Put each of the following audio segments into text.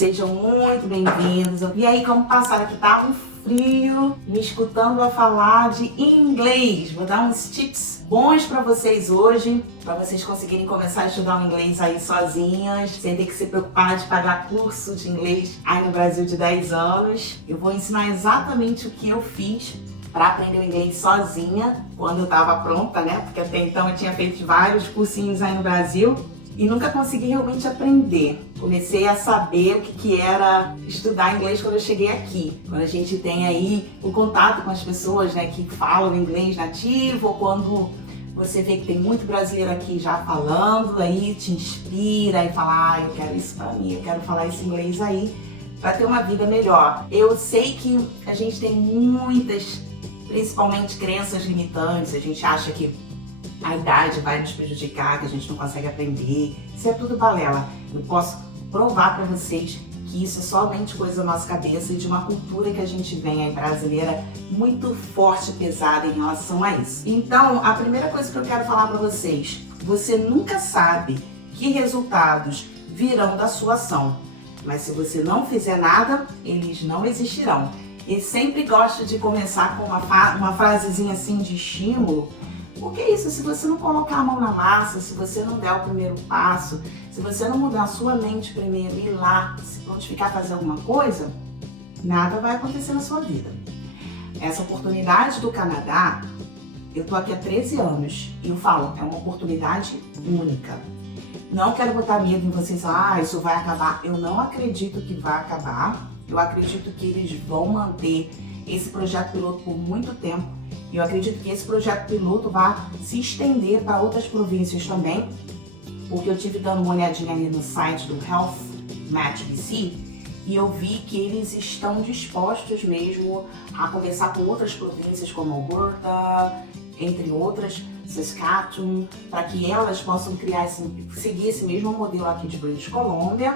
Sejam muito bem-vindos. E aí, como passaram aqui, tá um frio, me escutando a falar de inglês. Vou dar uns tips bons para vocês hoje, para vocês conseguirem começar a estudar o inglês aí sozinhas, sem ter que se preocupar de pagar curso de inglês aí no Brasil de 10 anos. Eu vou ensinar exatamente o que eu fiz para aprender o inglês sozinha, quando eu estava pronta, né? Porque até então eu tinha feito vários cursinhos aí no Brasil e nunca consegui realmente aprender. Comecei a saber o que era estudar inglês quando eu cheguei aqui. Quando a gente tem aí o contato com as pessoas, né, que falam inglês nativo, ou quando você vê que tem muito brasileiro aqui já falando, aí te inspira e fala, eu quero isso pra mim, eu quero falar esse inglês aí para ter uma vida melhor. Eu sei que a gente tem muitas, principalmente crenças limitantes, a gente acha que a idade vai nos prejudicar, que a gente não consegue aprender. Isso é tudo balela. Eu posso provar para vocês que isso é somente coisa da nossa cabeça e de uma cultura que a gente vem aí brasileira muito forte e pesada em relação a isso. Então, a primeira coisa que eu quero falar para vocês, você nunca sabe que resultados virão da sua ação, mas se você não fizer nada, eles não existirão. E sempre gosto de começar com uma frasezinha assim de estímulo. Porque é isso, se você não colocar a mão na massa, se você não der o primeiro passo, se você não mudar a sua mente primeiro e ir lá, se prontificar a fazer alguma coisa, nada vai acontecer na sua vida. Essa oportunidade do Canadá, eu tô aqui há 13 anos e eu falo, é uma oportunidade única. Não quero botar medo em vocês, isso vai acabar. Eu não acredito que vai acabar, eu acredito que eles vão manter esse projeto piloto por muito tempo. E eu acredito que esse projeto piloto vai se estender para outras províncias também, porque eu tive dando uma olhadinha ali no site do Health Match BC e eu vi que eles estão dispostos mesmo a conversar com outras províncias como Alberta, entre outras, Saskatchewan, para que elas possam seguir esse mesmo modelo aqui de British Columbia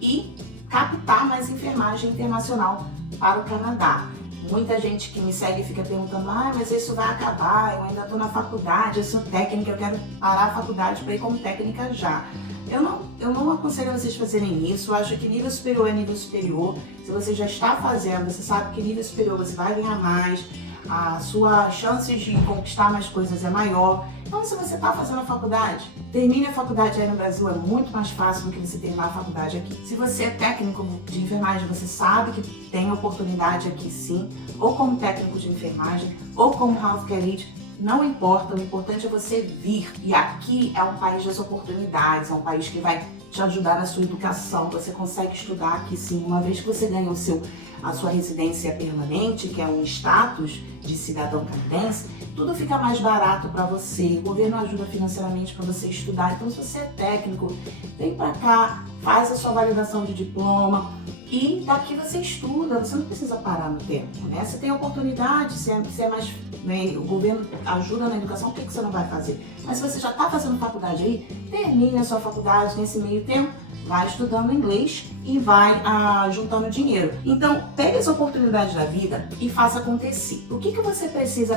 e captar mais enfermagem internacional para o Canadá. Muita gente que me segue fica perguntando, mas isso vai acabar, eu ainda estou na faculdade, eu sou técnica, eu quero parar a faculdade para ir como técnica já. Eu não aconselho vocês fazerem isso, eu acho que nível superior é nível superior. Se você já está fazendo, você sabe que nível superior você vai ganhar mais, a sua chance de conquistar mais coisas é maior. Então, se você está fazendo a faculdade, termine a faculdade aí no Brasil, é muito mais fácil do que você terminar a faculdade aqui. Se você é técnico de enfermagem, você sabe que tem oportunidade aqui sim, ou como técnico de enfermagem, ou como healthcare aide, não importa, o importante é você vir. E aqui é um país das oportunidades, é um país que vai te ajudar na sua educação, você consegue estudar aqui sim. Uma vez que você ganha a sua residência permanente, que é um status de cidadão canadense, tudo fica mais barato para você, o governo ajuda financeiramente para você estudar. Então, se você é técnico, vem para cá, faz a sua validação de diploma e daqui você estuda, você não precisa parar no tempo, né? Você tem a oportunidade, se é mais, né, o governo ajuda na educação, por que você não vai fazer? Mas se você já está fazendo faculdade aí, termine a sua faculdade nesse meio tempo, vai estudando inglês e vai juntando dinheiro. Então, pegue essa oportunidade da vida e faça acontecer. O que você precisa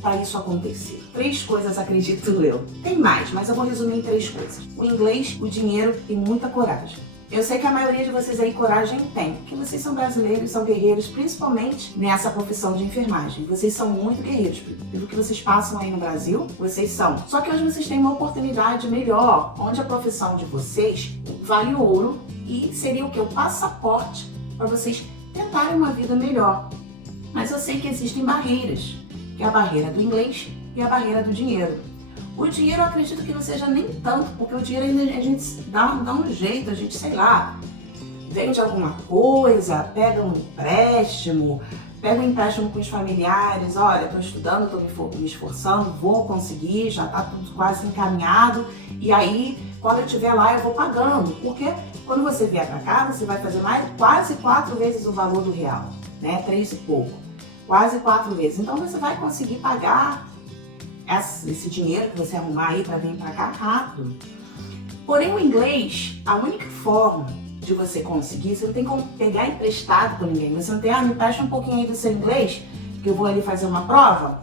para isso acontecer? 3 coisas, acredito eu. Tem mais, mas eu vou resumir em 3 coisas. O inglês, o dinheiro e muita coragem. Eu sei que a maioria de vocês aí coragem tem, porque vocês são brasileiros, são guerreiros, principalmente nessa profissão de enfermagem. Vocês são muito guerreiros, pelo que vocês passam aí no Brasil, vocês são. Só que hoje vocês têm uma oportunidade melhor, onde a profissão de vocês vale ouro e seria o que? O passaporte para vocês tentarem uma vida melhor. Mas eu sei que existem barreiras, que é a barreira do inglês e a barreira do dinheiro. O dinheiro eu acredito que não seja nem tanto, porque o dinheiro ainda a gente dá um jeito, a gente, sei lá, vende alguma coisa, pega um empréstimo com os familiares, olha, estou estudando, estou me esforçando, vou conseguir, já está tudo quase encaminhado, e aí, quando eu estiver lá, eu vou pagando, porque quando você vier para cá, você vai fazer quase 4 vezes o valor do real, né, 3 e pouco, quase 4 vezes, então você vai conseguir pagar esse dinheiro que você arrumar aí para vir para cá rápido. Porém, o inglês, a única forma de você conseguir, você não tem como pegar emprestado com ninguém. Você não tem, me presta um pouquinho aí do seu inglês, que eu vou ali fazer uma prova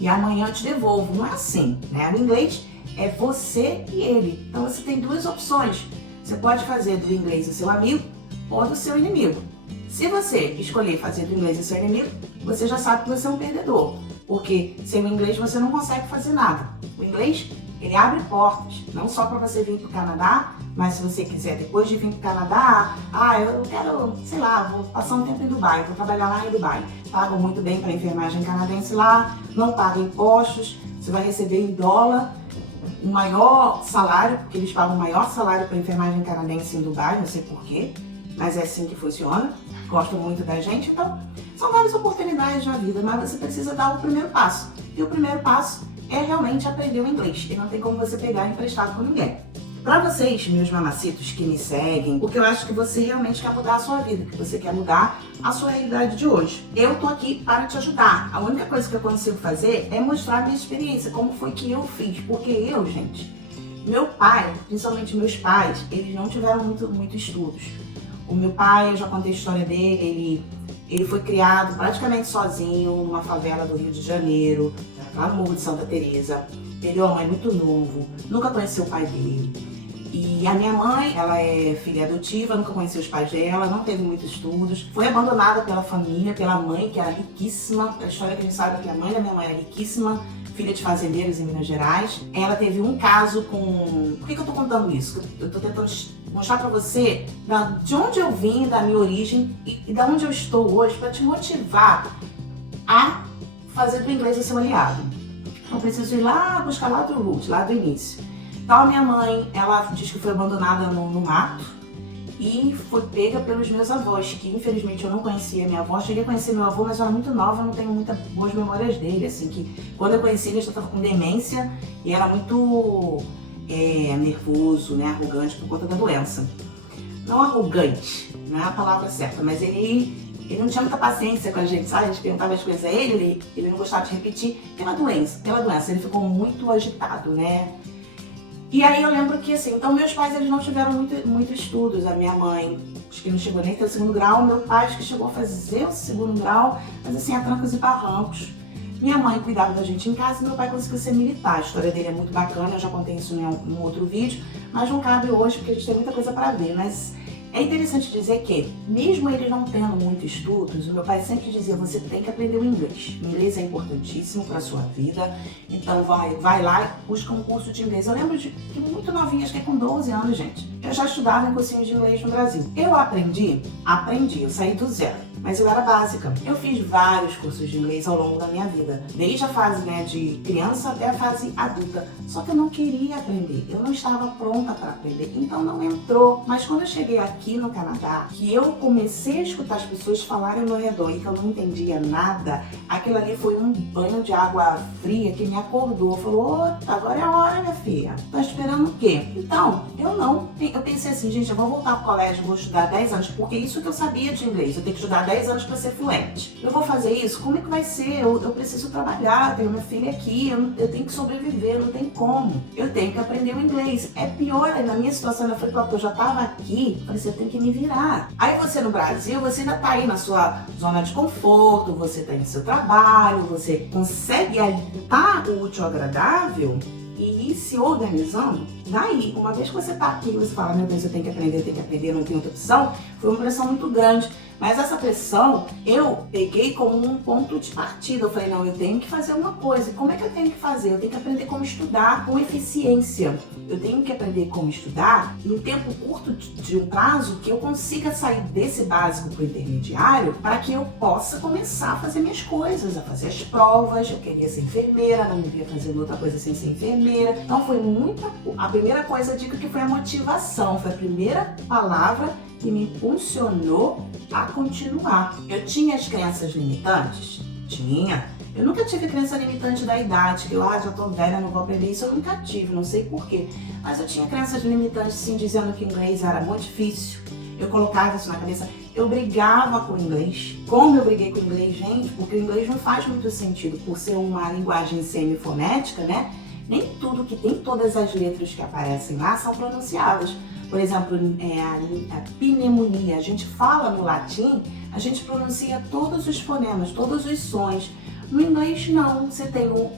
e amanhã eu te devolvo. Não é assim, né? O inglês é você e ele. Então você tem 2 opções. Você pode fazer do inglês o seu amigo ou do seu inimigo. Se você escolher fazer do inglês o seu inimigo, você já sabe que você é um perdedor, porque sem o inglês você não consegue fazer nada. O inglês, ele abre portas, não só para você vir para o Canadá, mas se você quiser, depois de vir para o Canadá, eu quero, sei lá, vou passar um tempo em Dubai, vou trabalhar lá em Dubai. Pagam muito bem para enfermagem canadense lá, não pagam impostos, você vai receber em dólar o maior salário, porque eles pagam o maior salário para enfermagem canadense em Dubai, não sei porquê, mas é assim que funciona, gostam muito da gente, então são várias oportunidades na vida, mas você precisa dar o primeiro passo. E o primeiro passo é realmente aprender o inglês, e não tem como você pegar emprestado com ninguém. Para vocês, meus mamacitos que me seguem, porque eu acho que você realmente quer mudar a sua vida, que você quer mudar a sua realidade de hoje. Eu tô aqui para te ajudar. A única coisa que eu consigo fazer é mostrar a minha experiência, como foi que eu fiz. Porque eu, gente, meu pai, principalmente meus pais, eles não tiveram muito estudos. O meu pai, eu já contei a história dele, ele foi criado praticamente sozinho numa favela do Rio de Janeiro, lá no Morro de Santa Teresa. Perdeu a mãe muito novo, nunca conheceu o pai dele. E a minha mãe, ela é filha adotiva, nunca conheceu os pais dela, não teve muitos estudos. Foi abandonada pela família, pela mãe, que era riquíssima. A história que a gente sabe é que a mãe da minha mãe era riquíssima, filha de fazendeiros em Minas Gerais. Ela teve um caso com... Por que eu tô contando isso? Eu tô tentando mostrar pra você de onde eu vim, da minha origem e da onde eu estou hoje, pra te motivar a fazer do inglês o seu aliado. Então eu preciso ir lá, buscar lá do root, lá do início. Então a minha mãe, ela diz que foi abandonada no mato e foi pega pelos meus avós, que infelizmente eu não conhecia minha avó. Cheguei a conhecer meu avô, mas eu era muito nova, eu não tenho muitas boas memórias dele, assim, que quando eu conheci ele já estava com demência e era muito nervoso, né, arrogante por conta da doença. Não arrogante, não é a palavra certa, mas ele não tinha muita paciência com a gente, sabe? A gente perguntava as coisas a ele não gostava de repetir pela doença, ele ficou muito agitado, né? E aí eu lembro que assim, então meus pais eles não tiveram muito estudos, a minha mãe acho que não chegou nem a ter o segundo grau, meu pai acho que chegou a fazer o segundo grau, mas assim, a trancos e barrancos. Minha mãe cuidava da gente em casa e meu pai conseguiu ser militar, a história dele é muito bacana, eu já contei isso em um outro vídeo, mas não cabe hoje porque a gente tem muita coisa para ver, mas é interessante dizer que, mesmo ele não tendo muitos estudos, o meu pai sempre dizia, você tem que aprender o inglês. O inglês é importantíssimo para a sua vida, então vai lá e busca um curso de inglês. Eu lembro de que muito novinha, acho que com 12 anos, gente. Eu já estudava em cursinho de inglês no Brasil. Eu aprendi, eu saí do zero. Mas eu era básica. Eu fiz vários cursos de inglês ao longo da minha vida, desde a fase de criança até a fase adulta. Só que eu não queria aprender, eu não estava pronta para aprender, então não entrou. Mas quando eu cheguei aqui no Canadá, que eu comecei a escutar as pessoas falarem ao meu redor e que eu não entendia nada, aquilo ali foi um banho de água fria que me acordou. Falou, agora é a hora, minha filha. Tá esperando o quê? Então, eu pensei assim, gente, eu vou voltar pro colégio, vou estudar 10 anos, porque isso que eu sabia de inglês, eu tenho que estudar 10 anos para ser fluente. Eu vou fazer isso? Como é que vai ser? Eu preciso trabalhar, tenho minha filha aqui, eu tenho que sobreviver, não tem como. Eu tenho que aprender o inglês. É pior, na minha situação, eu já estava aqui, falei assim, eu tenho que me virar. Aí você no Brasil, você ainda tá aí na sua zona de conforto, você tá aí no seu trabalho, você consegue alimentar o útil ao agradável e ir se organizando. Daí, uma vez que você tá aqui, você fala, meu Deus, eu tenho que aprender, não tem outra opção, foi uma pressão muito grande. Mas essa pressão, eu peguei como um ponto de partida. Eu falei, não, eu tenho que fazer uma coisa. E como é que eu tenho que fazer? Eu tenho que aprender como estudar com eficiência. Eu tenho que aprender como estudar em um tempo curto de um prazo que eu consiga sair desse básico para o intermediário para que eu possa começar a fazer minhas coisas, a fazer as provas. Eu queria ser enfermeira, não me via fazendo outra coisa sem ser enfermeira. Então foi a primeira coisa, eu digo que foi a motivação. Foi a primeira palavra que me impulsionou a continuar. Eu tinha as crenças limitantes? Tinha. Eu nunca tive crença limitante da idade, que eu já tô velha, não vou aprender isso. Eu nunca tive, não sei porquê. Mas eu tinha crenças limitantes, sim, dizendo que o inglês era muito difícil. Eu colocava isso na cabeça. Eu brigava com o inglês. Como eu briguei com o inglês, gente? Porque o inglês não faz muito sentido, por ser uma linguagem semifonética, né? Nem tudo que tem todas as letras que aparecem lá são pronunciadas. Por exemplo, a pneumonia, a gente fala no latim, a gente pronuncia todos os fonemas, todos os sons. No inglês não, você tem o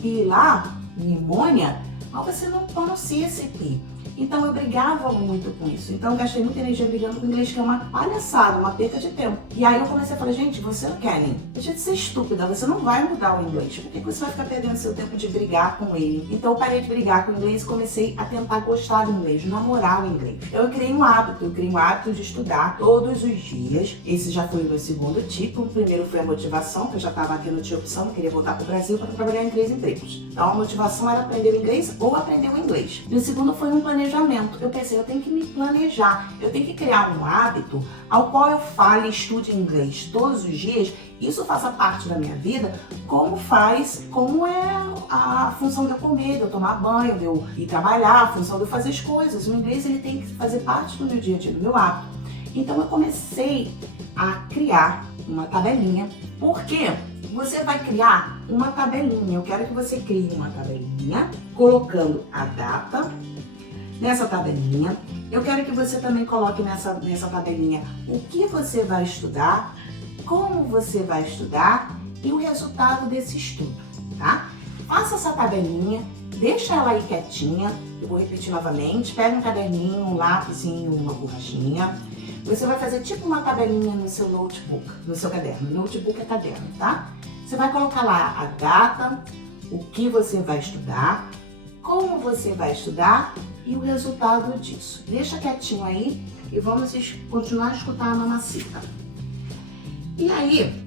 pi lá, pneumonia, mas você não pronuncia esse pi. Então eu brigava muito com isso. Então eu gastei muita energia brigando com o inglês, que é uma palhaçada, uma perda de tempo. E aí eu comecei a falar, gente, você não quer, hein? Deixa de ser estúpida, você não vai mudar o inglês. Por que você vai ficar perdendo seu tempo de brigar com ele? Então eu parei de brigar com o inglês e comecei a tentar gostar do inglês, namorar o inglês. Eu criei um hábito de estudar todos os dias. Esse já foi o meu segundo tipo. O primeiro foi a motivação, que eu já estava aqui, não tinha opção, eu queria voltar para o Brasil para trabalhar em 3 empregos. Então a motivação era aprender o inglês ou aprender o inglês. E o segundo foi um planejamento. Eu pensei, eu tenho que me planejar, eu tenho que criar um hábito ao qual eu fale e estude inglês todos os dias. Isso faça parte da minha vida, como é a função de eu comer, de eu tomar banho, de eu ir trabalhar, a função de eu fazer as coisas. O inglês ele tem que fazer parte do meu dia a dia, do meu hábito. Então eu comecei a criar uma tabelinha. Por quê? Você vai criar uma tabelinha. Eu quero que você crie uma tabelinha colocando a data nessa tabelinha. Eu quero que você também coloque nessa tabelinha o que você vai estudar, como você vai estudar e o resultado desse estudo, tá? Faça essa tabelinha, deixa ela aí quietinha. Eu vou repetir novamente. Pega um caderninho, um lápisinho, uma borrachinha. Você vai fazer tipo uma tabelinha no seu notebook, no seu caderno. Notebook é caderno, tá? Você vai colocar lá a data, o que você vai estudar, como você vai estudar e o resultado disso. Deixa quietinho aí e vamos continuar a escutar a mamacita. E aí,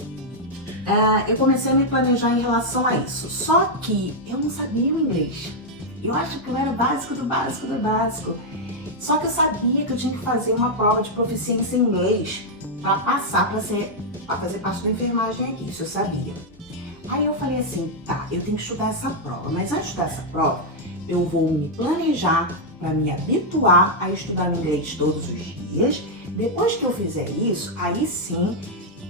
eu comecei a me planejar em relação a isso. Só que eu não sabia o inglês. Eu acho que eu era o básico do básico do básico. Só que eu sabia que eu tinha que fazer uma prova de proficiência em inglês para passar para fazer parte da enfermagem aqui. Isso eu sabia. Aí eu falei assim, tá, eu tenho que estudar essa prova. Mas antes de estudar essa prova, eu vou me planejar para me habituar a estudar inglês todos os dias. Depois que eu fizer isso, aí sim,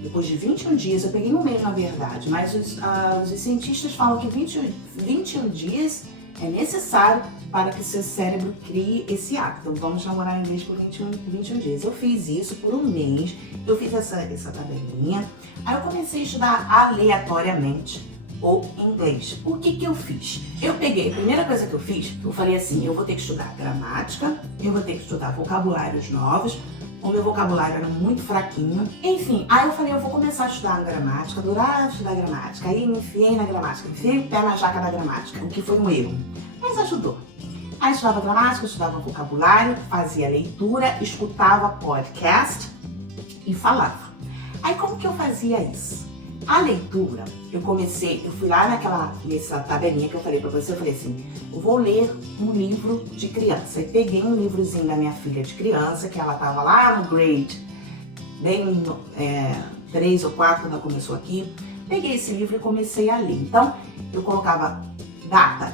depois de 21 dias, eu peguei um mês na verdade, mas os cientistas falam que 21 dias é necessário para que seu cérebro crie esse hábito. Então vamos namorar inglês por 21 dias. Eu fiz isso por um mês, eu fiz essa tabelinha, aí eu comecei a estudar aleatoriamente o inglês. O que eu fiz? Eu peguei, a primeira coisa que eu fiz, eu falei assim, eu vou ter que estudar gramática, eu vou ter que estudar vocabulários novos. O meu vocabulário era muito fraquinho. Enfim, aí eu falei, eu vou começar a estudar gramática, adorar estudar gramática. Aí me enfiei na gramática, enfiei o pé na jaca da gramática, o que foi um erro. Mas ajudou. Aí estudava gramática, estudava vocabulário, fazia leitura, escutava podcast e falava. Aí como que eu fazia isso? A leitura, eu fui lá nessa tabelinha que eu falei pra você, eu falei assim, eu vou ler um livro de criança. E peguei um livrozinho da minha filha de criança, que ela tava lá no grade, bem 3 ou 4, quando ela começou aqui. Peguei esse livro e comecei a ler. Então, eu colocava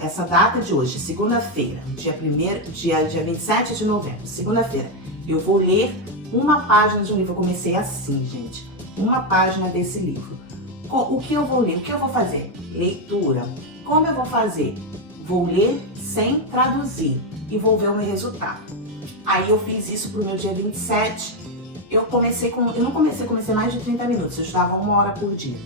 essa data de hoje, segunda-feira, dia 27 de novembro, segunda-feira. Eu vou ler uma página de um livro. Eu comecei assim, gente, uma página desse livro. O que eu vou ler? O que eu vou fazer? Leitura. Como eu vou fazer? Vou ler sem traduzir e vou ver o meu resultado. Aí eu fiz isso pro meu dia 27. Eu não comecei mais de 30 minutos, eu estudava 1 hora por dia.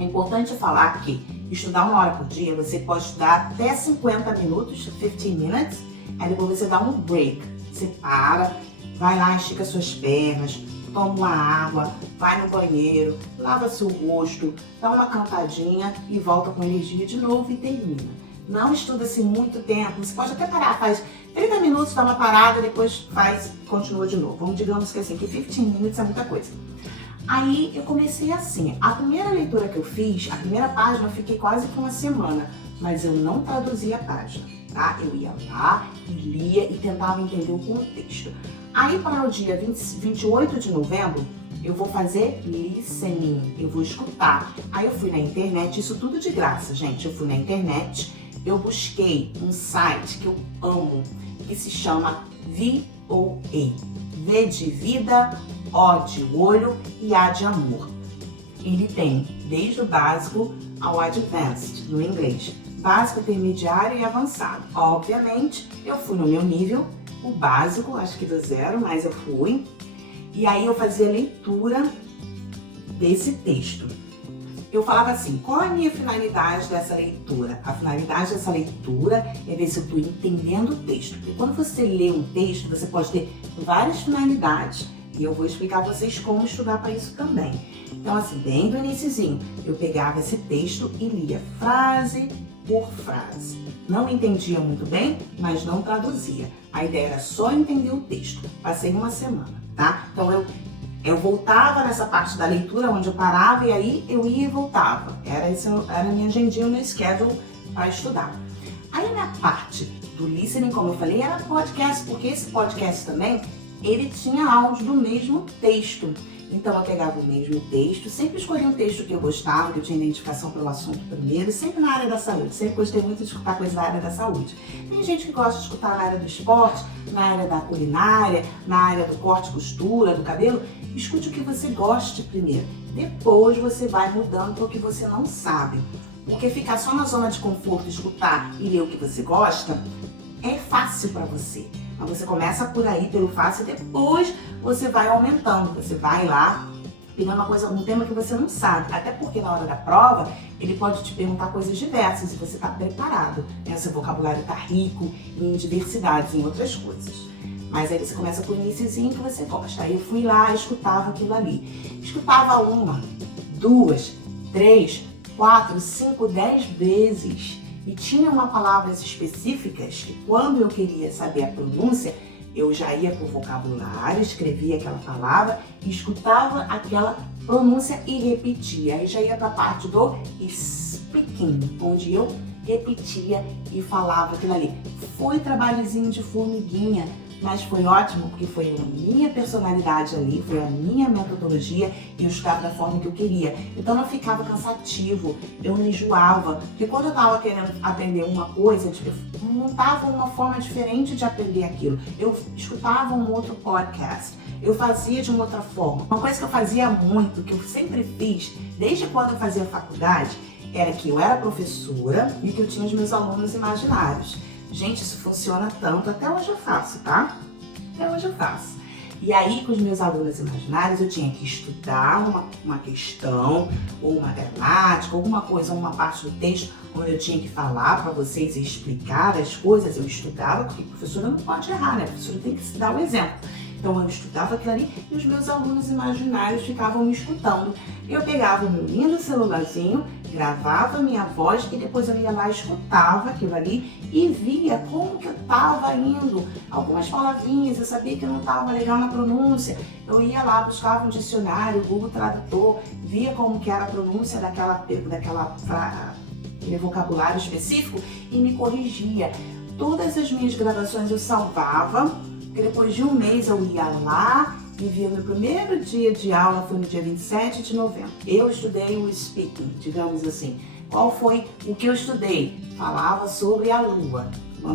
É importante falar que estudar 1 hora por dia, você pode estudar até 50 minutos, 15 minutes, aí depois você dá um break. Você para, vai lá, estica suas pernas, toma uma água, vai no banheiro, lava seu rosto, dá uma cantadinha e volta com energia de novo e termina. Não estuda-se muito tempo, você pode até parar, faz 30 minutos, dá uma parada, depois continua de novo. Vamos, digamos que assim, que 15 minutos é muita coisa. Aí eu comecei assim, a primeira leitura que eu fiz, a primeira página eu fiquei quase que uma semana, mas eu não traduzia a página, tá? Eu ia lá e lia e tentava entender o contexto. Aí para o dia 28 de novembro, eu vou fazer listening, eu vou escutar. Aí eu fui na internet, isso tudo de graça, gente. Eu fui na internet, eu busquei um site que eu amo, que se chama VOA. V de vida, O de olho e A de amor. Ele tem desde o básico ao advanced, no inglês. Básico, intermediário e avançado. Obviamente, eu fui no meu nível, o básico, acho que do 0, mas eu fui. E aí eu fazia leitura desse texto. eu falava assim, qual é a minha finalidade dessa leitura? A finalidade dessa leitura é ver se eu estou entendendo o texto. Porque quando você lê um texto, você pode ter várias finalidades. E eu vou explicar a vocês como estudar para isso também. Então, assim, bem do iniciozinho, eu pegava esse texto e lia frase por frase. Não entendia muito bem, mas não traduzia. A ideia era só entender o texto. Passei uma semana, tá? Então, eu voltava nessa parte da leitura, onde eu parava, e aí eu ia e voltava. Era a minha agendinha no schedule para estudar. Aí na parte do listening, como eu falei, era podcast, porque esse podcast também, ele tinha áudio do mesmo texto. Então eu pegava o mesmo texto, sempre escolhia um texto que eu gostava, que eu tinha identificação pelo assunto primeiro, sempre na área da saúde. Sempre gostei muito de escutar coisas na área da saúde. Tem gente que gosta de escutar na área do esporte, na área da culinária, na área do corte e costura, do cabelo. Escute o que você goste primeiro. Depois você vai mudando para o que você não sabe. Porque ficar só na zona de conforto, escutar e ler o que você gosta, é fácil para você. Mas você começa por aí, pelo fácil, e depois você vai aumentando. Você vai lá, pegando algum tema que você não sabe. Até porque na hora da prova, ele pode te perguntar coisas diversas e você está preparado. Né? Seu vocabulário está rico em diversidades, em outras coisas. Mas aí você começa com o iniciozinho que você gosta. Aí eu fui lá, escutava aquilo ali. Escutava 1, 2, 3, 4, 5, 10 vezes. E tinha palavras específicas que quando eu queria saber a pronúncia, eu já ia para o vocabulário, escrevia aquela palavra, escutava aquela pronúncia e repetia. Aí já ia para a parte do speaking, onde eu repetia e falava aquilo ali. Foi trabalhozinho de formiguinha, mas foi ótimo porque foi a minha personalidade ali, foi a minha metodologia e eu estudava da forma que eu queria. Então não ficava cansativo, eu não enjoava, porque quando eu estava querendo aprender uma coisa, eu montava uma forma diferente de aprender aquilo. Eu escutava um outro podcast, eu fazia de uma outra forma. Uma coisa que eu fazia muito, que eu sempre fiz, desde quando eu fazia faculdade, era que eu era professora e que eu tinha os meus alunos imaginários. Gente, isso funciona tanto, até hoje eu faço, tá? Até hoje eu faço. E aí, com os meus alunos imaginários, eu tinha que estudar uma questão, ou uma gramática, alguma coisa, uma parte do texto, onde eu tinha que falar para vocês e explicar as coisas. Eu estudava, porque a professora não pode errar, né? A professora tem que dar o exemplo. Então eu estudava aquilo ali e os meus alunos imaginários ficavam me escutando. Eu pegava o meu lindo celularzinho, gravava a minha voz e depois eu ia lá, escutava aquilo ali e via como que eu estava indo. Algumas palavrinhas, eu sabia que eu não estava legal na pronúncia. Eu ia lá, buscava um dicionário, Google Tradutor, via como que era a pronúncia daquele vocabulário específico e me corrigia. Todas as minhas gravações eu salvava. Porque depois de um mês eu ia lá e via meu primeiro dia de aula, foi no dia 27 de novembro. Eu estudei o speaking, digamos assim. Qual foi o que eu estudei? Falava sobre a lua.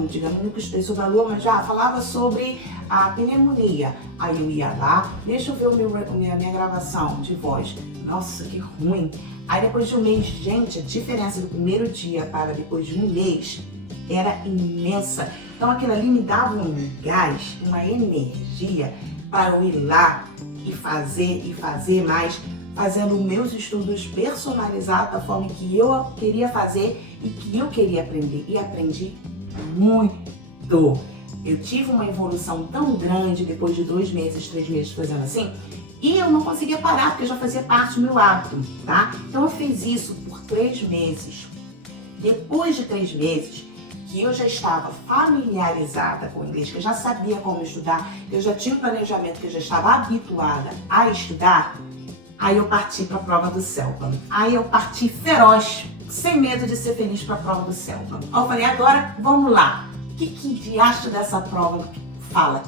Digamos, eu nunca estudei sobre a lua, mas já falava sobre a pneumonia. Aí eu ia lá, deixa eu ver minha gravação de voz. Nossa, que ruim. Aí depois de um mês, gente, a diferença do primeiro dia para depois de um mês era imensa. Então aquilo ali me dava um gás, uma energia para eu ir lá e fazer mais, fazendo meus estudos personalizados da forma que eu queria fazer e que eu queria aprender. E aprendi muito. Eu tive uma evolução tão grande depois de 2 meses, 3 meses fazendo assim, e eu não conseguia parar porque já fazia parte do meu hábito, tá? Então eu fiz isso por 3 meses. Depois de 3 meses, que eu já estava familiarizada com o inglês, que eu já sabia como estudar, que eu já tinha um planejamento, que eu já estava habituada a estudar, aí eu parti para a prova do CELBA. Aí eu parti feroz, sem medo de ser feliz para a prova do CELBA. Aí eu falei, agora vamos lá. O que de acho dessa prova fala?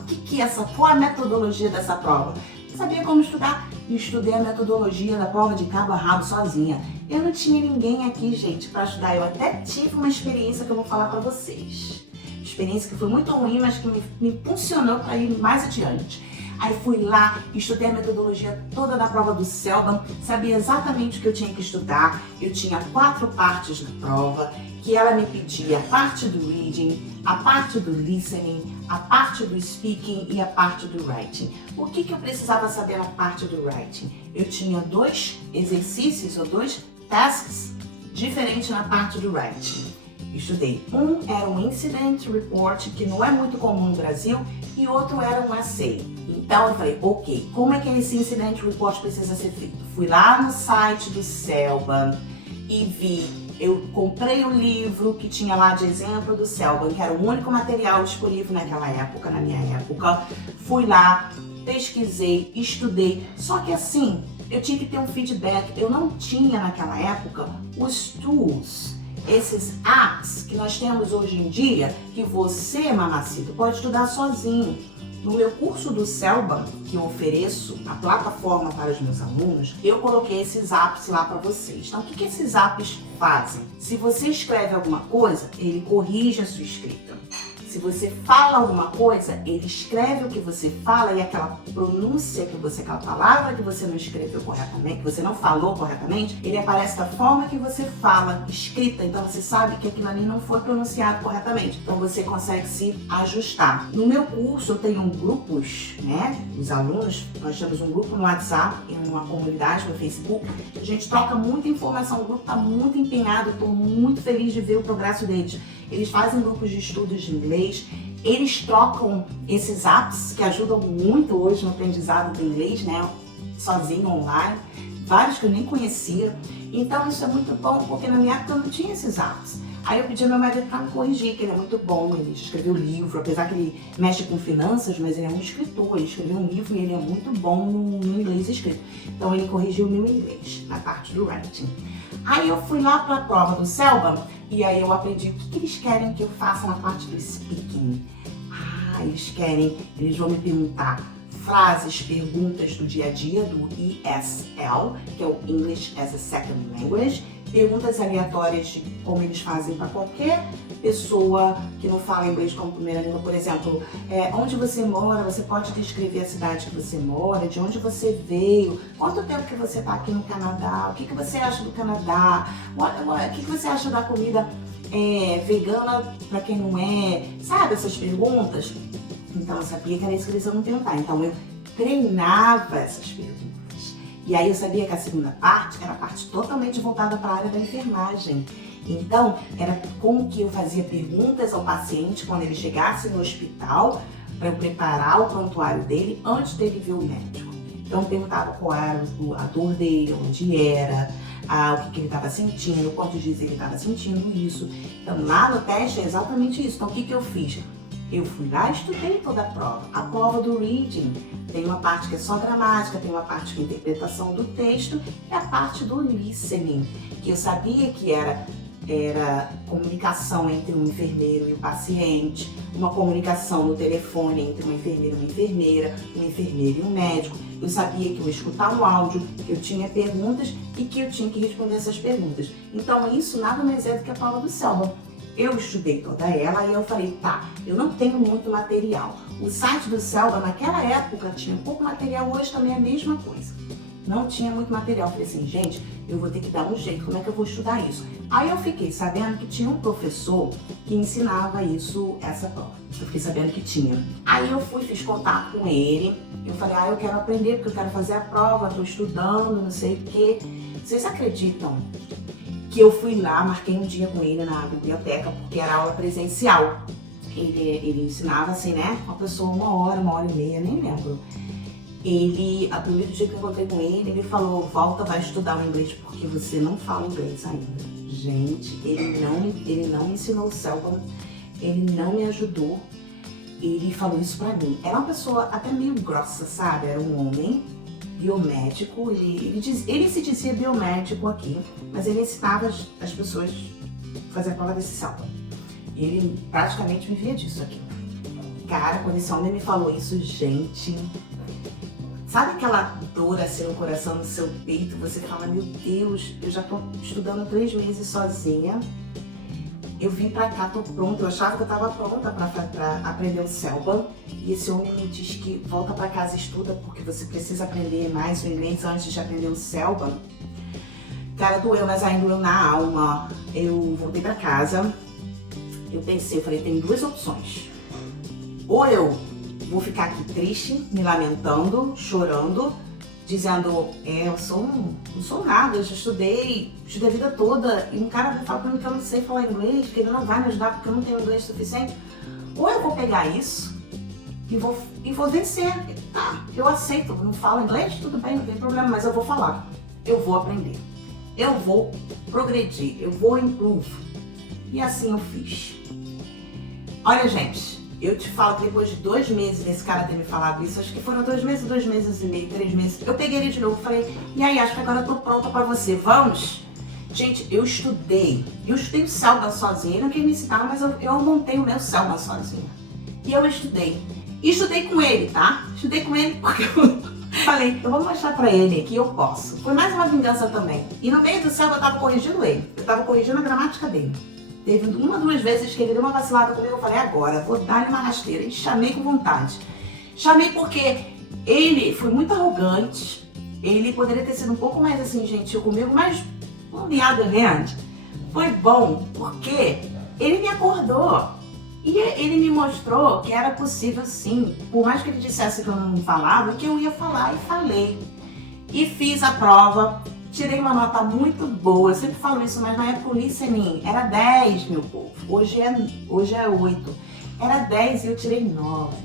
Qual a metodologia dessa prova? Eu sabia como estudar e estudei a metodologia da prova de cabo a rabo sozinha. Eu não tinha ninguém aqui, gente, para ajudar. Eu até tive uma experiência que eu vou falar para vocês. Experiência que foi muito ruim, mas que me impulsionou para ir mais adiante. Aí fui lá, estudei a metodologia toda da prova do CELBA, sabia exatamente o que eu tinha que estudar. Eu tinha 4 partes na prova, que ela me pedia a parte do reading, a parte do listening, a parte do speaking e a parte do writing. O que eu precisava saber na parte do writing? Eu tinha 2 exercícios ou 2 tasks diferentes na parte do writing. Estudei. Um era um incident report, que não é muito comum no Brasil, e outro era um essay. Então eu falei, ok, como é que esse incident report precisa ser feito? Fui lá no site do Selban e vi, eu comprei o livro que tinha lá de exemplo do Selban, que era o único material disponível naquela época, na minha época. Fui lá, pesquisei, estudei, só que assim, eu tinha que ter um feedback. Eu não tinha naquela época os tools, esses apps que nós temos hoje em dia, que você, mamacita, pode estudar sozinho. No meu curso do Selban, que eu ofereço a plataforma para os meus alunos, eu coloquei esses apps lá para vocês. Então, o que esses apps fazem? Se você escreve alguma coisa, ele corrige a sua escrita. Se você fala alguma coisa, ele escreve o que você fala e aquela pronúncia que você, aquela palavra que você não escreveu corretamente, que você não falou corretamente, ele aparece da forma que você fala, escrita. Então você sabe que aquilo ali não foi pronunciado corretamente. Então você consegue se ajustar. No meu curso eu tenho grupos, né? Os alunos, nós temos um grupo no WhatsApp e uma comunidade no Facebook. A gente troca muita informação, o grupo está muito empenhado, estou muito feliz de ver o progresso deles. Eles fazem grupos de estudos de inglês, eles trocam esses apps que ajudam muito hoje no aprendizado do inglês, né? Sozinho, online, vários que eu nem conhecia. Então isso é muito bom, porque na minha época eu não tinha esses apps. Aí eu pedi ao meu marido para me corrigir, que ele é muito bom, ele escreveu livro, apesar que ele mexe com finanças, mas ele é um escritor, ele escreveu um livro e ele é muito bom no inglês escrito. Então ele corrigiu o meu inglês, na parte do writing. Aí eu fui lá para a prova do Selban e aí eu aprendi o que eles querem que eu faça na parte do speaking. Eles vão me perguntar frases, perguntas do dia a dia, do ESL, que é o English as a Second Language, perguntas aleatórias de como eles fazem para qualquer pessoa que não fala inglês como primeira língua. Por exemplo, onde você mora, você pode descrever a cidade que você mora, de onde você veio, quanto tempo que você está aqui no Canadá, o que você acha do Canadá, o que você acha da comida vegana para quem não é, sabe essas perguntas? Então eu sabia que era isso que eles iam me perguntar, então eu treinava essas perguntas. E aí eu sabia que a segunda parte era a parte totalmente voltada para a área da enfermagem. Então, era como que eu fazia perguntas ao paciente quando ele chegasse no hospital, para eu preparar o prontuário dele antes dele ver o médico. Então, eu perguntava qual era a dor dele, onde era, o que ele estava sentindo, quantos dias ele estava sentindo isso. Então, lá no teste é exatamente isso. Então, o que eu fiz? Eu fui lá e estudei toda a prova. A prova do reading tem uma parte que é só gramática, tem uma parte que é interpretação do texto e a parte do listening, que eu sabia que era comunicação entre um enfermeiro e o paciente, uma comunicação no telefone entre um enfermeiro e uma enfermeira, um enfermeiro e um médico. Eu sabia que eu ia escutar um áudio, que eu tinha perguntas e que eu tinha que responder essas perguntas. Então isso nada mais é do que a prova do Selban. Eu estudei toda ela e eu falei, tá, eu não tenho muito material. O site do Selban naquela época tinha pouco material, hoje também é a mesma coisa. Não tinha muito material. Eu falei assim, gente, eu vou ter que dar um jeito, como é que eu vou estudar isso? Aí eu fiquei sabendo que tinha um professor que ensinava essa prova. Eu fiquei sabendo que tinha. Aí eu fiz contato com ele. Eu falei, eu quero aprender porque eu quero fazer a prova, estou estudando, não sei o quê. Vocês acreditam que eu fui lá, marquei um dia com ele na biblioteca, porque era aula presencial. Ele ensinava assim, né? Uma pessoa uma hora e meia, nem lembro. O primeiro dia que eu encontrei com ele, ele falou, volta, vai estudar o inglês, porque você não fala inglês ainda. Gente, ele não me ensinou o Selban, ele não me ajudou, ele falou isso pra mim. Era uma pessoa até meio grossa, sabe? Era um homem biomédico, ele se dizia biomédico aqui, mas ele ensinava as pessoas a fazer a prova desse Selban. E ele praticamente vivia disso aqui. Cara, quando esse homem me falou isso, gente, sabe aquela dor assim no coração, no seu peito? Você fala, meu Deus, eu já tô estudando 3 meses sozinha, eu vim pra cá, tô pronta, eu achava que eu tava pronta pra aprender o Selban, e esse homem me diz que volta pra casa e estuda porque você precisa aprender mais o inglês antes de aprender o Selban. Cara, doeu, mas ainda doeu na alma. Eu voltei pra casa, eu pensei, eu falei, tem 2 opções. Ou eu vou ficar aqui triste, me lamentando, chorando, dizendo, não sou nada, eu já estudei a vida toda, e um cara vai falar pra mim que eu não sei falar inglês, que ele não vai me ajudar porque eu não tenho inglês suficiente. Ou eu vou pegar isso e vou vencer. Tá, eu aceito, não falo inglês, tudo bem, não tem problema, mas eu vou falar, eu vou aprender, eu vou progredir, eu vou improve. E assim eu fiz. Olha, gente, eu te falo que depois de 2 meses desse cara ter me falado isso, acho que foram 2 meses e meio, 3 meses, eu peguei ele de novo e falei, e aí, acho que agora eu tô pronta pra você, vamos? Gente, eu estudei o Selban sozinha, ele não quis me ensinar, mas eu montei o meu Selban sozinha. E eu estudei. E estudei com ele, tá? Estudei com ele porque eu falei, eu vou mostrar pra ele que eu posso. Foi mais uma vingança também. E no meio do Selban eu tava corrigindo ele, eu tava corrigindo a gramática dele. Teve 1 ou 2 vezes que ele deu uma vacilada comigo, eu falei, agora, vou dar-lhe uma rasteira. E chamei com vontade. Chamei porque ele foi muito arrogante, ele poderia ter sido um pouco mais assim, gentil comigo, mas on the other hand, foi bom, porque ele me acordou. E ele me mostrou que era possível sim, por mais que ele dissesse que eu não falava, que eu ia falar, e falei. E fiz a prova. Tirei uma nota muito boa, eu sempre falo isso, mas na época o listening era 10, meu povo. Hoje é 8. Era 10 e eu tirei 9.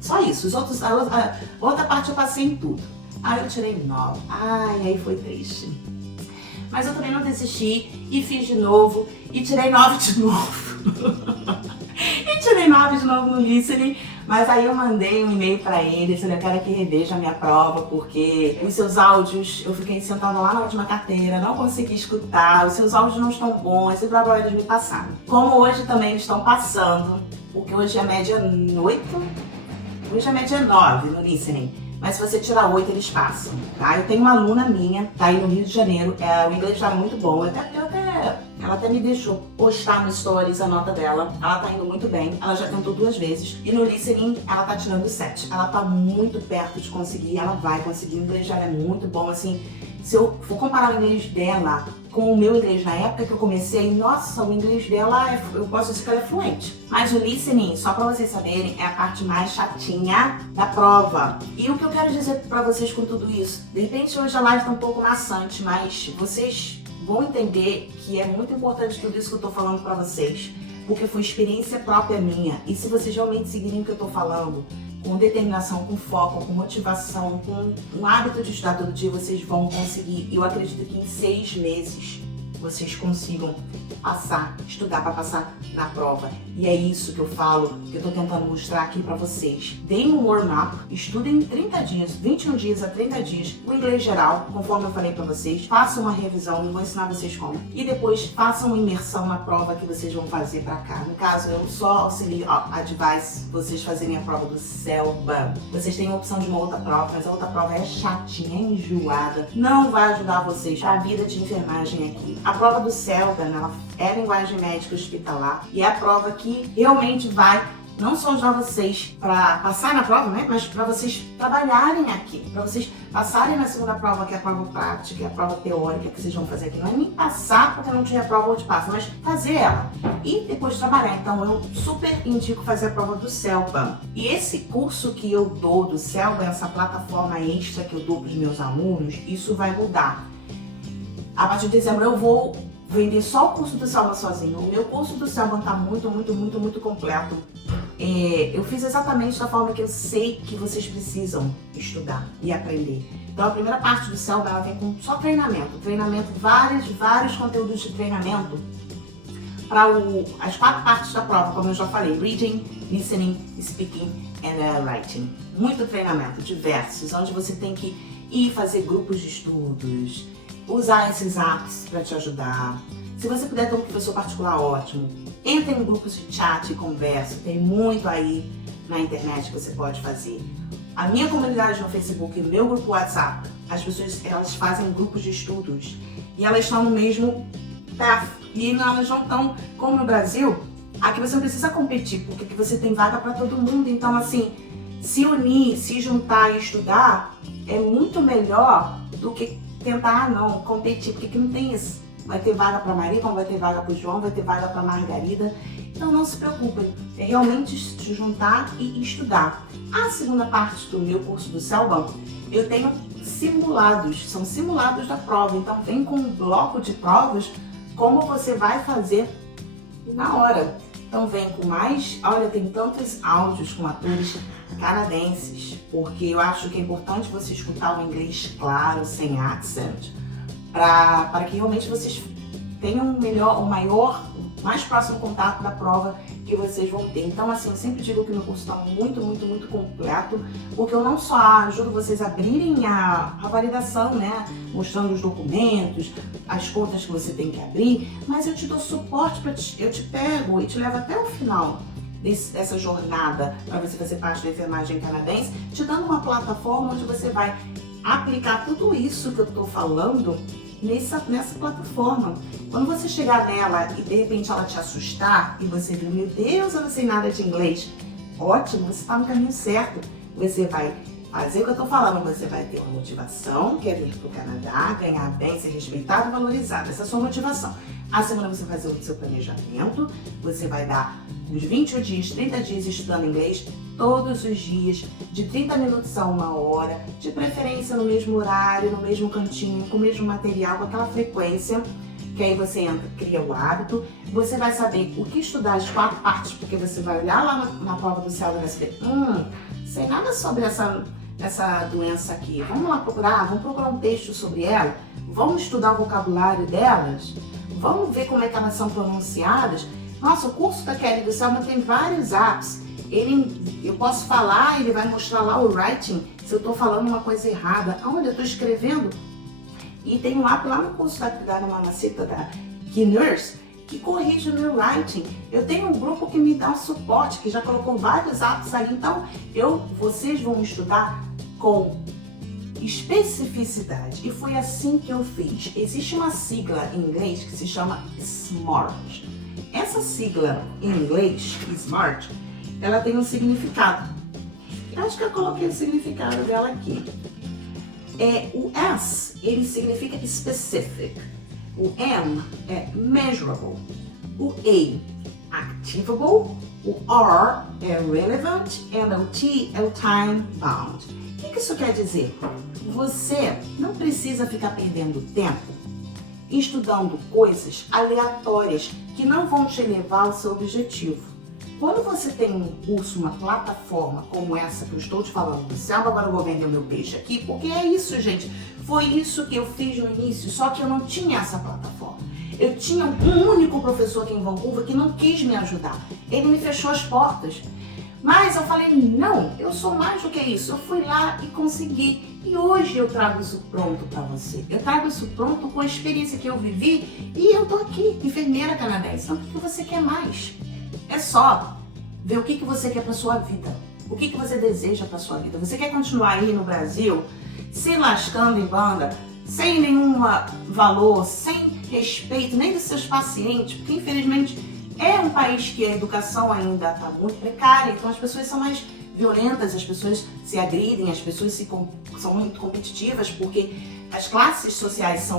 Só isso, a outra parte eu passei em tudo. Aí eu tirei 9. Ai, aí foi triste. Mas eu também não desisti e fiz de novo e tirei 9 de novo. E tirei 9 de novo no listening. Mas aí eu mandei um e-mail pra ele, dizendo, eu quero que reveja a minha prova, porque os seus áudios, eu fiquei sentada lá na última carteira, não consegui escutar, os seus áudios não estão bons, e blá blá, eles me passaram. Como hoje também eles estão passando, porque hoje a média é 8, hoje a média é 9 no listening. Mas se você tirar 8, eles passam, tá? Eu tenho uma aluna minha, tá aí no Rio de Janeiro, o inglês tá muito bom, ela até me deixou postar no Stories a nota dela. Ela tá indo muito bem, ela já tentou 2 vezes. E no listening, ela tá tirando 7. Ela tá muito perto de conseguir, ela vai conseguir. O inglês dela é muito bom, assim. Se eu for comparar o inglês dela com o meu inglês na época que eu comecei, nossa, o inglês dela, eu posso dizer que ela é fluente. Mas o listening, só pra vocês saberem, é a parte mais chatinha da prova. E o que eu quero dizer pra vocês com tudo isso? De repente hoje a live tá um pouco maçante, mas vocês vão entender que é muito importante tudo isso que eu tô falando pra vocês, porque foi experiência própria minha. E se vocês realmente seguirem o que eu tô falando, com determinação, com foco, com motivação, com um hábito de estudar todo dia, vocês vão conseguir. Eu acredito que em 6 meses vocês consigam estudar para passar na prova. E é isso que eu falo, que eu tô tentando mostrar aqui para vocês. Deem um warm-up, estudem 30 dias, 21 dias a 30 dias, o inglês geral, conforme eu falei para vocês. Façam uma revisão, eu vou ensinar vocês como. E depois façam uma imersão na prova que vocês vão fazer para cá. No caso, eu só auxilio, advise vocês fazerem a prova do Selban. Vocês têm a opção de uma outra prova, mas a outra prova é chatinha, é enjoada. Não vai ajudar vocês para a vida de enfermagem aqui. A prova do Selban, ela é linguagem médica hospitalar e é a prova que realmente vai não só ajudar vocês para passar na prova, né, mas para vocês trabalharem aqui, para vocês passarem na segunda prova, que é a prova prática, que é a prova teórica que vocês vão fazer aqui. Não é nem passar porque não tinha prova onde passa, mas fazer ela e depois trabalhar. Então eu super indico fazer a prova do Selban. E esse curso que eu dou do Selban, essa plataforma extra que eu dou para os meus alunos, isso vai mudar. A partir de dezembro eu vou vender só o curso do Selban sozinho. O meu curso do Selban tá muito completo. Eu fiz exatamente da forma que eu sei que vocês precisam estudar e aprender. Então a primeira parte do Selban, ela vem com só treinamento, vários conteúdos de treinamento para as 4 partes da prova, como eu já falei: reading, listening, speaking and writing. Muito treinamento, diversos, onde você tem que ir fazer grupos de estudos, usar esses apps para te ajudar. Se você puder ter um professor particular, ótimo. Entre em grupos de chat e conversa, tem muito aí na internet que você pode fazer. A minha comunidade no Facebook e o meu grupo WhatsApp, as pessoas, elas fazem grupos de estudos e elas estão no mesmo path. E elas não estão, como no Brasil, aqui você não precisa competir, porque aqui você tem vaga para todo mundo. Então, assim, se unir, se juntar e estudar é muito melhor do que tentar, competir, porque aqui não tem isso. Vai ter vaga para Maria, como vai ter vaga para o João, vai ter vaga para Margarida. Então não se preocupem, é realmente se juntar e estudar. A segunda parte do meu curso do Selbam, eu tenho simulados, são simulados da prova, então vem com um bloco de provas como você vai fazer na hora. Então vem com mais, olha, tem tantos áudios com atores canadenses, porque eu acho que é importante você escutar o inglês claro, sem accent, para que realmente vocês tenham o mais próximo contato da prova que vocês vão ter. Então, assim, eu sempre digo que meu curso está muito, muito, muito completo, porque eu não só ajudo vocês a abrirem a validação, né, mostrando os documentos, as contas que você tem que abrir, mas eu te dou suporte, eu te pego e te levo até o final dessa jornada para você fazer parte da enfermagem canadense, te dando uma plataforma onde você vai aplicar tudo isso que eu estou falando nessa plataforma. Quando você chegar nela e de repente ela te assustar e você viu, meu Deus, eu não sei nada de inglês, ótimo, você está no caminho certo. Você vai fazer o que eu estou falando, você vai ter uma motivação, quer vir para o Canadá, ganhar bem, ser respeitado e valorizado. Essa é a sua motivação. A semana você vai fazer o seu planejamento, você vai dar uns 20 dias, 30 dias estudando inglês, todos os dias, de 30 minutos a 1 hora, de preferência no mesmo horário, no mesmo cantinho, com o mesmo material, com aquela frequência, que aí você entra, cria o hábito, você vai saber o que estudar, as 4 partes, porque você vai olhar lá na prova do Selbam e vai saber, sei nada sobre essa doença aqui, vamos lá vamos procurar um texto sobre ela, vamos estudar o vocabulário delas, vamos ver como é que elas são pronunciadas. Nossa, o curso da Kelly do Selbam tem vários apps. Eu posso falar, ele vai mostrar lá o writing, se eu estou falando uma coisa errada, onde eu estou escrevendo. E tem um app lá no curso da Mamacita, da Key Nurse, que corrige o meu writing. Eu tenho um grupo que me dá um suporte, que já colocou vários apps ali. Então, vocês vão estudar com especificidade. E foi assim que eu fiz. Existe uma sigla em inglês que se chama SMART. Essa sigla em inglês, SMART, ela tem um significado. Eu acho que eu coloquei o significado dela aqui. O S, ele significa specific. O M é measurable. O A, achievable. O R é relevant. E o T é o time bound. O que isso quer dizer? Você não precisa ficar perdendo tempo estudando coisas aleatórias que não vão te levar ao seu objetivo. Quando você tem um curso, uma plataforma como essa que eu estou te falando do Selbam, agora eu vou vender o meu peixe aqui, porque é isso, gente. Foi isso que eu fiz no início, só que eu não tinha essa plataforma. Eu tinha um único professor aqui em Vancouver que não quis me ajudar. Ele me fechou as portas. Mas eu falei, não, eu sou mais do que isso. Eu fui lá e consegui. E hoje eu trago isso pronto para você. Eu trago isso pronto com a experiência que eu vivi e eu tô aqui, enfermeira canadense. Então o que você quer mais? É só ver o que você quer para sua vida. O que você deseja para sua vida. Você quer continuar aí no Brasil se lascando em banda, sem nenhum valor, sem respeito nem dos seus pacientes, porque infelizmente é um país que a educação ainda está muito precária, então as pessoas são mais violentas, as pessoas se agridem, as pessoas são muito competitivas, porque as classes sociais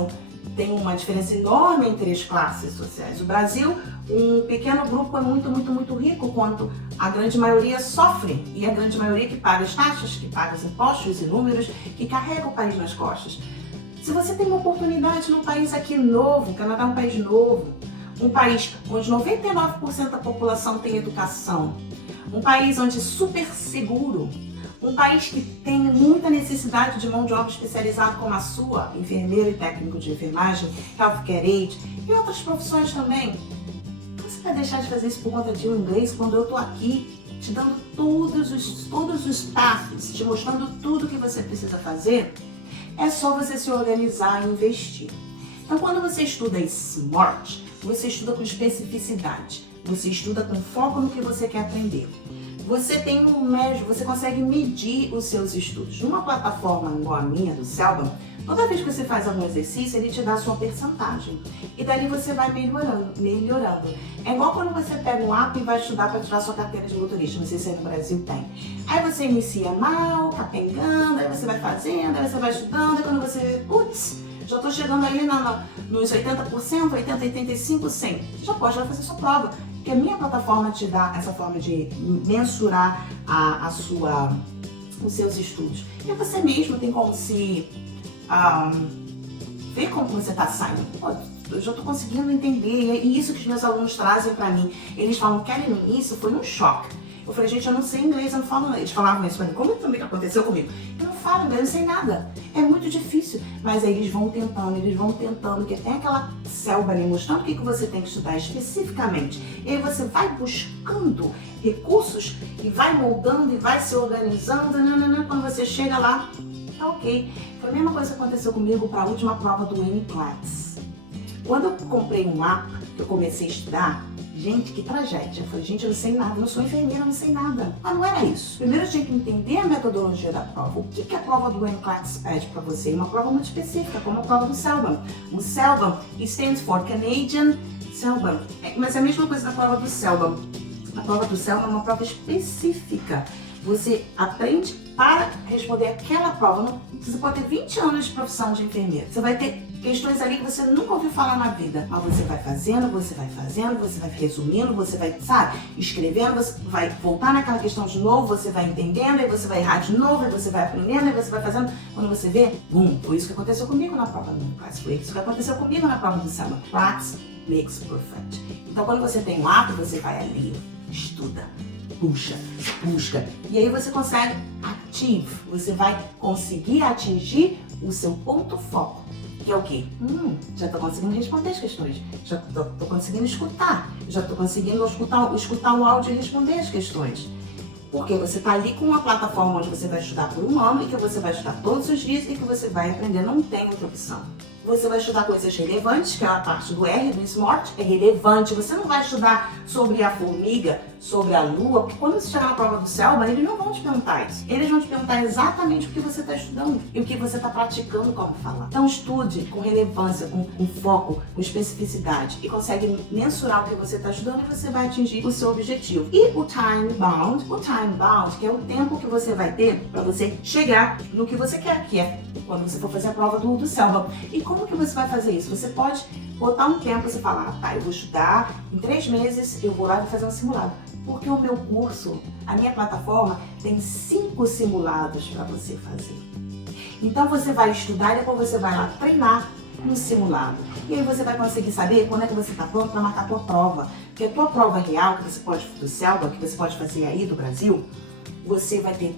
tem uma diferença enorme entre as classes sociais. O Brasil, um pequeno grupo é muito, muito, muito rico, enquanto a grande maioria sofre, e a grande maioria que paga as taxas, que paga os impostos e números, que carrega o país nas costas. Se você tem uma oportunidade num país aqui novo, o Canadá é um país novo, um país onde 99% da população tem educação, um país onde é super seguro, um país que tem muita necessidade de mão de obra especializada como a sua, enfermeiro e técnico de enfermagem, healthcare aide e outras profissões também. Você vai deixar de fazer isso por conta de um inglês quando eu estou aqui te dando todos os passos, te mostrando tudo que você precisa fazer? É só você se organizar e investir. Então, quando você estuda SMART, você estuda com especificidade, você estuda com foco no que você quer aprender. Você tem você consegue medir os seus estudos. Numa plataforma igual a minha, do Selbam, toda vez que você faz algum exercício, ele te dá a sua percentagem. E dali você vai melhorando. É igual quando você pega um app e vai estudar para tirar sua carteira de motorista. Não sei se aí no Brasil tem. Aí você inicia mal, capengando, aí você vai fazendo, aí você vai estudando, e quando você vê, putz, já estou chegando ali nos 80%, 80%, 85%, 100%. Já pode fazer sua prova. Porque a minha plataforma te dá essa forma de mensurar os seus estudos. E você mesmo tem como se ver como você está saindo. Pô, eu já estou conseguindo entender, e isso que os meus alunos trazem para mim. Eles falam, Kelly, no início foi um choque. Eu falei, gente, eu não sei inglês, eu não falo inglês. Eles falavam isso pra mim, como também aconteceu comigo? Eu não falo inglês, eu não sei nada. É muito difícil. Mas aí eles vão tentando, porque tem aquela selva ali mostrando o que você tem que estudar especificamente. E aí você vai buscando recursos e vai moldando e vai se organizando. Quando você chega lá, tá ok. Foi a mesma coisa que aconteceu comigo para a última prova do NCLEX. Quando eu comprei um mapa, que eu comecei a estudar, gente, que tragédia. Eu falei, gente, eu não sei nada, eu não sou enfermeira, eu não sei nada. Mas não era isso. Primeiro eu tinha que entender a metodologia da prova. O que a prova do NCLEX pede para você? Uma prova muito específica, como a prova do CELBAM. O CELBAM stands for Canadian CELBAM. Mas é a mesma coisa da prova do CELBAM. A prova do CELBAM é uma prova específica. Você aprende para responder aquela prova. Você pode ter 20 anos de profissão de enfermeira. Você vai ter questões ali que você nunca ouviu falar na vida. Mas você vai fazendo, você vai resumindo, você vai, sabe, escrevendo, você vai voltar naquela questão de novo, você vai entendendo, aí você vai errar de novo, aí você vai aprendendo, aí você vai fazendo. Quando você vê, foi isso que aconteceu comigo na prova do NCLEX, foi isso que aconteceu comigo na prova do CELBAM. Practice makes perfect. Então quando você tem um hábito, você vai ali, estuda, busca. E aí você consegue você vai conseguir atingir o seu ponto foco. Que é o quê? Já estou conseguindo responder as questões, já estou conseguindo escutar, já estou conseguindo escutar o áudio e responder as questões. Porque você está ali com uma plataforma onde você vai estudar por um ano e que você vai estudar todos os dias e que você vai aprender, não tem outra opção. Você vai estudar coisas relevantes, que é a parte do R, do SMART, é relevante. Você não vai estudar sobre a formiga, sobre a lua, porque quando você chegar na prova do CELBAM, eles não vão te perguntar isso. Eles vão te perguntar exatamente o que você está estudando e o que você está praticando como falar. Então estude com relevância, com foco, com especificidade e consegue mensurar o que você está estudando e você vai atingir o seu objetivo. E o time bound, que é o tempo que você vai ter para você chegar no que você quer, que é quando você for fazer a prova do CELBAM. E como que você vai fazer isso? Você pode botar um tempo e você falar, tá, eu vou estudar, em 3 meses eu vou lá e vou fazer um simulado. Porque o meu curso, a minha plataforma, tem 5 simulados para você fazer. Então você vai estudar e depois você vai lá treinar no simulado. E aí você vai conseguir saber quando é que você está pronto para marcar a tua prova. Porque a tua prova real, que você pode, do CELBAM, que você pode fazer aí do Brasil, você vai ter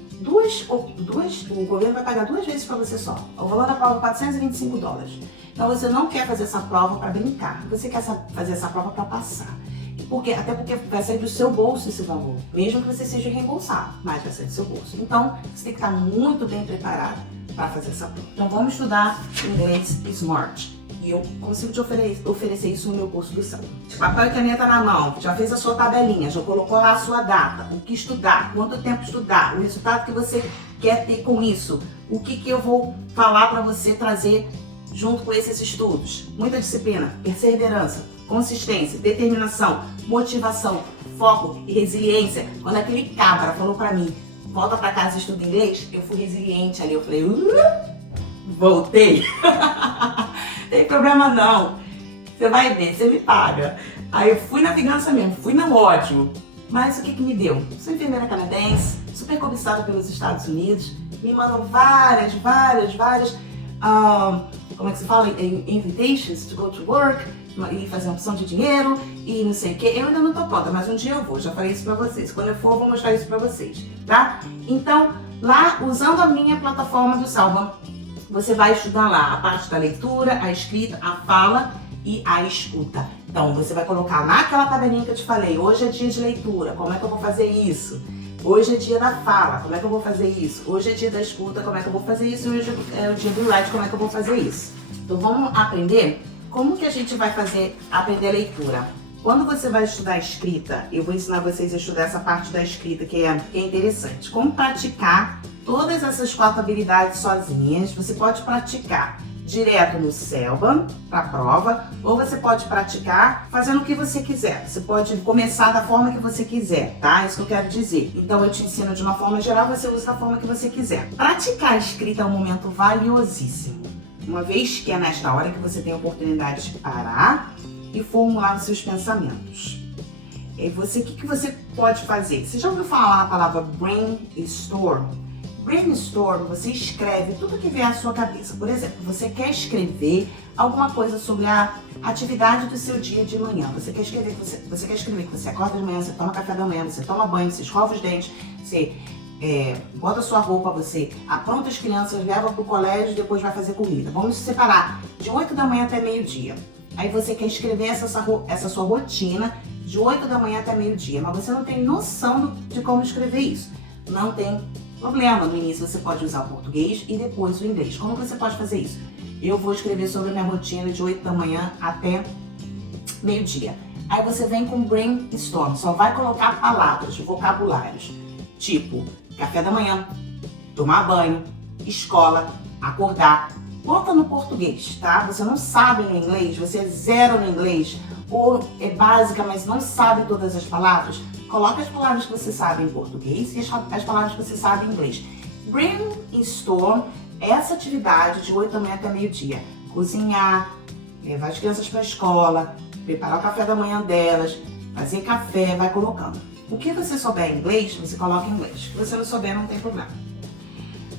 o governo vai pagar 2 vezes para você só. O valor da prova é $425. Então você não quer fazer essa prova para brincar, você quer fazer essa prova para passar. Até porque vai sair do seu bolso esse valor, mesmo que você seja reembolsado, mas vai sair do seu bolso. Então você tem que estar muito bem preparado para fazer essa prova. Então vamos estudar inglês SMART. E eu consigo te oferecer isso no meu curso do CELBAM. Papel e caneta na mão, já fez a sua tabelinha, já colocou lá a sua data, o que estudar, quanto tempo estudar, o resultado que você quer ter com isso, o que eu vou falar para você trazer junto com esses estudos. Muita disciplina, perseverança, consistência, determinação, motivação, foco e resiliência. Quando aquele cabra falou para mim, volta para casa e estuda inglês, eu fui resiliente ali, eu falei, voltei. Tem problema não, você vai ver, você me paga. Aí eu fui na vingança mesmo, fui no ódio. Mas o que me deu? Sou enfermeira canadense, super cobiçada pelos Estados Unidos, me mandam várias, como é que se fala? Invitations to go to work, e fazer uma opção de dinheiro, e não sei o que. Eu ainda não tô pronta, mas um dia eu vou, já falei isso pra vocês. Quando eu for, eu vou mostrar isso pra vocês, tá? Então, lá, usando a minha plataforma do CELBAM, você vai estudar lá a parte da leitura, a escrita, a fala e a escuta. Então, você vai colocar naquela tabelinha que eu te falei, hoje é dia de leitura, como é que eu vou fazer isso? Hoje é dia da fala, como é que eu vou fazer isso? Hoje é dia da escuta, como é que eu vou fazer isso? Hoje é o dia do write, como é que eu vou fazer isso? Então, vamos aprender como que a gente vai aprender a leitura. Quando você vai estudar a escrita, eu vou ensinar vocês a estudar essa parte da escrita que é interessante. Como praticar todas essas 4 habilidades sozinhas. Você pode praticar direto no CELBAM, para a prova, ou você pode praticar fazendo o que você quiser. Você pode começar da forma que você quiser, tá? É isso que eu quero dizer. Então eu te ensino de uma forma geral, você usa da forma que você quiser. Praticar a escrita é um momento valiosíssimo. Uma vez que é nesta hora que você tem a oportunidade de parar e formular os seus pensamentos. O que você pode fazer? Você já ouviu falar a palavra brainstorm? Brainstorm, você escreve tudo que vier à sua cabeça. Por exemplo, você quer escrever alguma coisa sobre a atividade do seu dia de manhã. Você quer escrever que você acorda de manhã, você toma café da manhã, você toma banho, você escova os dentes, você bota sua roupa, você apronta as crianças, leva para o colégio e depois vai fazer comida. Vamos separar de 8 da manhã até meio-dia. Aí você quer escrever essa sua rotina de 8 da manhã até meio-dia, mas você não tem noção de como escrever isso. Não tem problema, no início você pode usar o português e depois o inglês. Como você pode fazer isso? Eu vou escrever sobre a minha rotina de 8 da manhã até meio-dia. Aí você vem com brainstorm, só vai colocar palavras, vocabulários, tipo café da manhã, tomar banho, escola, acordar. Bota no português, tá? Você não sabe no inglês, você é zero no inglês, ou é básica, mas não sabe todas as palavras. Coloca as palavras que você sabe em português e as palavras que você sabe em inglês. Brainstorm é essa atividade de 8 da manhã até meio-dia. Cozinhar, levar as crianças para a escola, preparar o café da manhã delas, fazer café, vai colocando. O que você souber em inglês, você coloca em inglês. O que você não souber, não tem problema.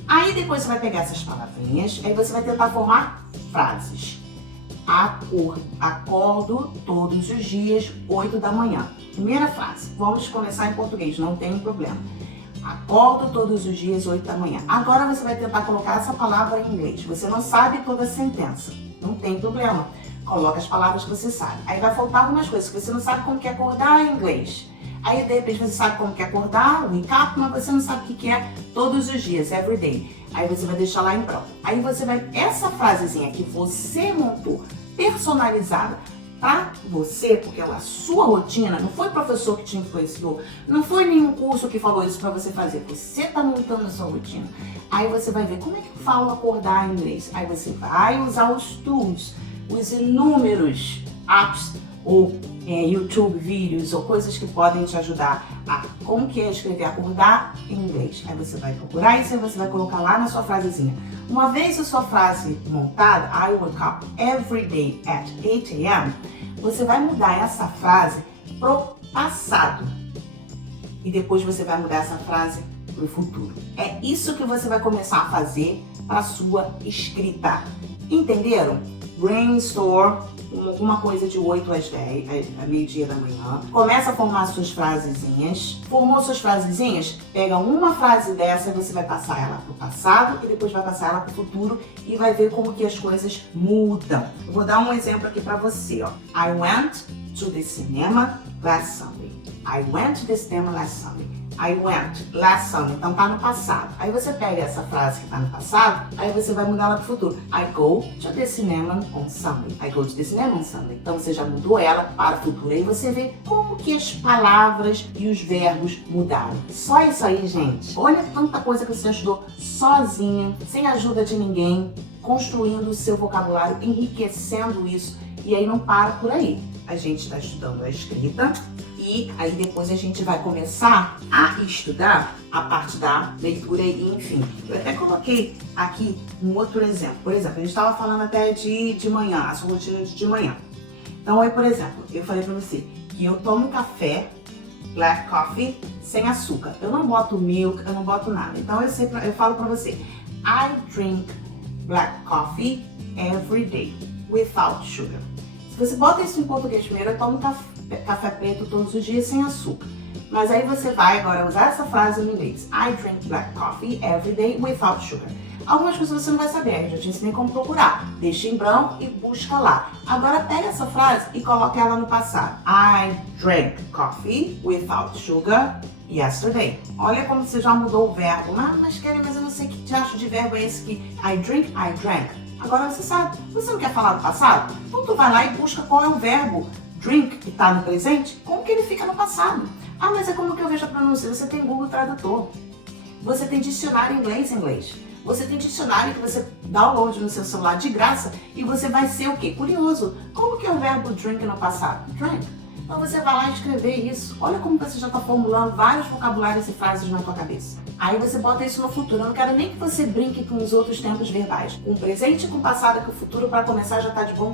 Aí depois você vai pegar essas palavrinhas, aí você vai tentar formar frases. Acordo todos os dias, 8 da manhã. Primeira frase. Vamos começar em português, não tem problema. Acordo todos os dias, 8 da manhã. Agora você vai tentar colocar essa palavra em inglês. Você não sabe toda a sentença, não tem problema. Coloca as palavras que você sabe. Aí vai faltar algumas coisas que você não sabe como que é acordar em inglês. Aí de repente você sabe como que é acordar, o recap, mas você não sabe o que é todos os dias, every day. Aí você vai deixar lá em prova. Aí você vai, essa frasezinha que você montou, personalizada para você, porque é a sua rotina, não foi o professor que te influenciou, não foi nenhum curso que falou isso para você fazer, você tá montando a sua rotina. Aí você vai ver como é que eu falo acordar em inglês. Aí você vai usar os tools, os inúmeros apps ou YouTube vídeos ou coisas que podem te ajudar a como que é escrever acordar em inglês. Aí você vai procurar isso e você vai colocar lá na sua frasezinha. Uma vez a sua frase montada, I wake up every day at 8 a.m., você vai mudar essa frase pro passado. E depois você vai mudar essa frase pro futuro. É isso que você vai começar a fazer para sua escrita. Entenderam? Brainstorm, alguma coisa de 8 às 10, a meio-dia da manhã. Começa a formar suas frasezinhas. Formou suas frasezinhas? Pega uma frase dessa e você vai passar ela pro passado e depois vai passar ela pro futuro e vai ver como que as coisas mudam. Eu vou dar um exemplo aqui pra você, ó. I went to the cinema last Sunday. I went to the cinema last Sunday. I went last Sunday, então tá no passado. Aí você pega essa frase que tá no passado, aí você vai mudar ela pro futuro. I go to the cinema on Sunday. I go to the cinema on Sunday. Então você já mudou ela para o futuro. Aí você vê como que as palavras e os verbos mudaram. Só isso aí, gente. Olha tanta coisa que você estudou sozinha, sem ajuda de ninguém, construindo o seu vocabulário, enriquecendo isso. E aí não para por aí. A gente está estudando a escrita. E aí depois a gente vai começar a estudar a parte da leitura e enfim. Eu até coloquei aqui um outro exemplo. Por exemplo, a gente estava falando até de manhã, a sua rotina de manhã. Então aí, por exemplo, eu falei pra você que eu tomo café, black coffee, sem açúcar. Eu não boto milk, eu não boto nada. Então eu falo pra você, I drink black coffee every day, without sugar. Se você bota isso em português primeiro, eu tomo café preto todos os dias sem açúcar. Mas aí você vai agora usar essa frase em inglês. I drink black coffee every day without sugar. Algumas coisas você não vai saber, eu já te ensinei como procurar. Deixa em branco e busca lá. Agora pega essa frase e coloca ela no passado. I drank coffee without sugar yesterday. Olha como você já mudou o verbo. Mas Kelly, mas eu não sei que diacho de verbo é esse que I drink, I drank. Agora você sabe. Você não quer falar do passado? Então tu vai lá e busca qual é o verbo drink, que está no presente, como que ele fica no passado. Ah, mas é como que eu vejo a pronúncia? Você tem Google Tradutor. Você tem dicionário inglês. Você tem dicionário que você download no seu celular de graça e você vai ser o quê? Curioso. Como que é o verbo drink no passado? Drink. Então você vai lá escrever isso. Olha como você já está formulando vários vocabulários e frases na tua cabeça. Aí você bota isso no futuro. Eu não quero nem que você brinque com os outros tempos verbais. Com o presente, com o passado, que o futuro, para começar, já tá de bom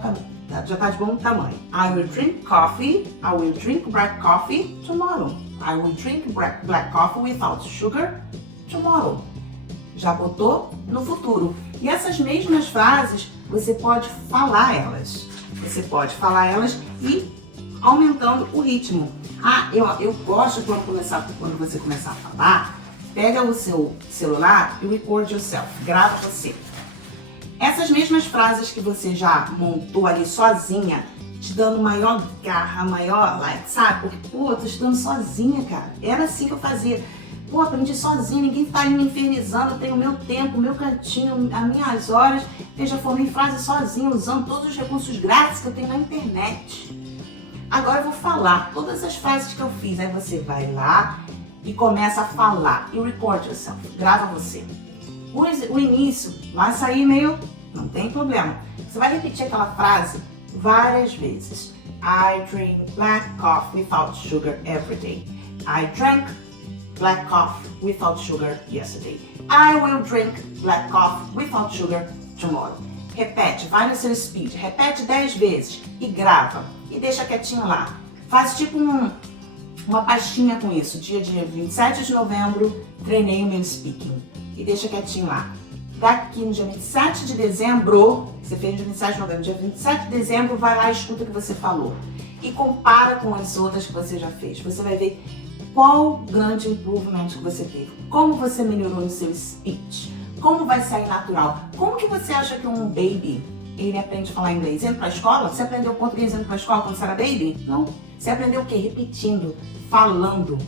tamanho. I will drink coffee. I will drink black coffee tomorrow. I will drink black coffee without sugar tomorrow. Já botou no futuro. E essas mesmas frases, você pode falar elas. Você pode falar elas e aumentando o ritmo. Eu gosto quando você começar a falar, pega o seu celular e record yourself, grava você. Essas mesmas frases que você já montou ali sozinha, te dando maior garra, maior, sabe? Porque, eu tô estudando sozinha, cara. Era assim que eu fazia. Aprendi sozinha, ninguém tá aí me infernizando, eu tenho o meu tempo, o meu cantinho, as minhas horas. Eu já formei frase sozinha, usando todos os recursos grátis que eu tenho na internet. Agora eu vou falar todas as frases que eu fiz. Aí você vai lá e começa a falar. E record yourself, grava você. O início vai sair meio... não tem problema. Você vai repetir aquela frase várias vezes. I drink black coffee without sugar every day. I drank black coffee without sugar yesterday. I will drink black coffee without sugar tomorrow. Repete, vai no seu speed, repete 10 vezes e grava. E deixa quietinho lá. Faz tipo uma pastinha com isso. Dia 27 de novembro, treinei o meu speaking. E deixa quietinho lá. Daqui no dia 27 de dezembro, você fez no dia 27 de novembro, dia 27 de dezembro, vai lá e escuta o que você falou. E compara com as outras que você já fez. Você vai ver qual grande improvement que você teve. Como você melhorou no seu speech. Como vai sair natural. Como que você acha que um baby, ele aprende a falar inglês? Indo pra escola? Você aprendeu português indo pra escola quando você era baby? Não. Você aprendeu o quê? Repetindo, falando,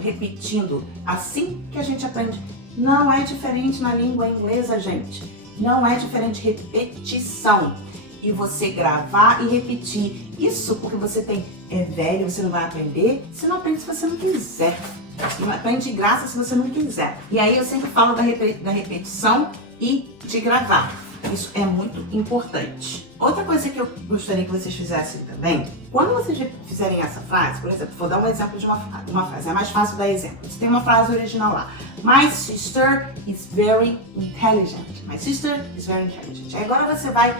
repetindo. Assim que a gente aprende. Não é diferente na língua inglesa, gente. Não é diferente. Repetição. E você gravar e repetir. Isso porque você é velho, você não vai aprender. Você não aprende se você não quiser. Você não aprende de graça se você não quiser. E aí eu sempre falo da repetição e de gravar. Isso é muito importante. Outra coisa que eu gostaria que vocês fizessem também, quando vocês fizerem essa frase, por exemplo, vou dar um exemplo de uma frase, é mais fácil dar exemplo. Você tem uma frase original lá. My sister is very intelligent. My sister is very intelligent. Aí agora você vai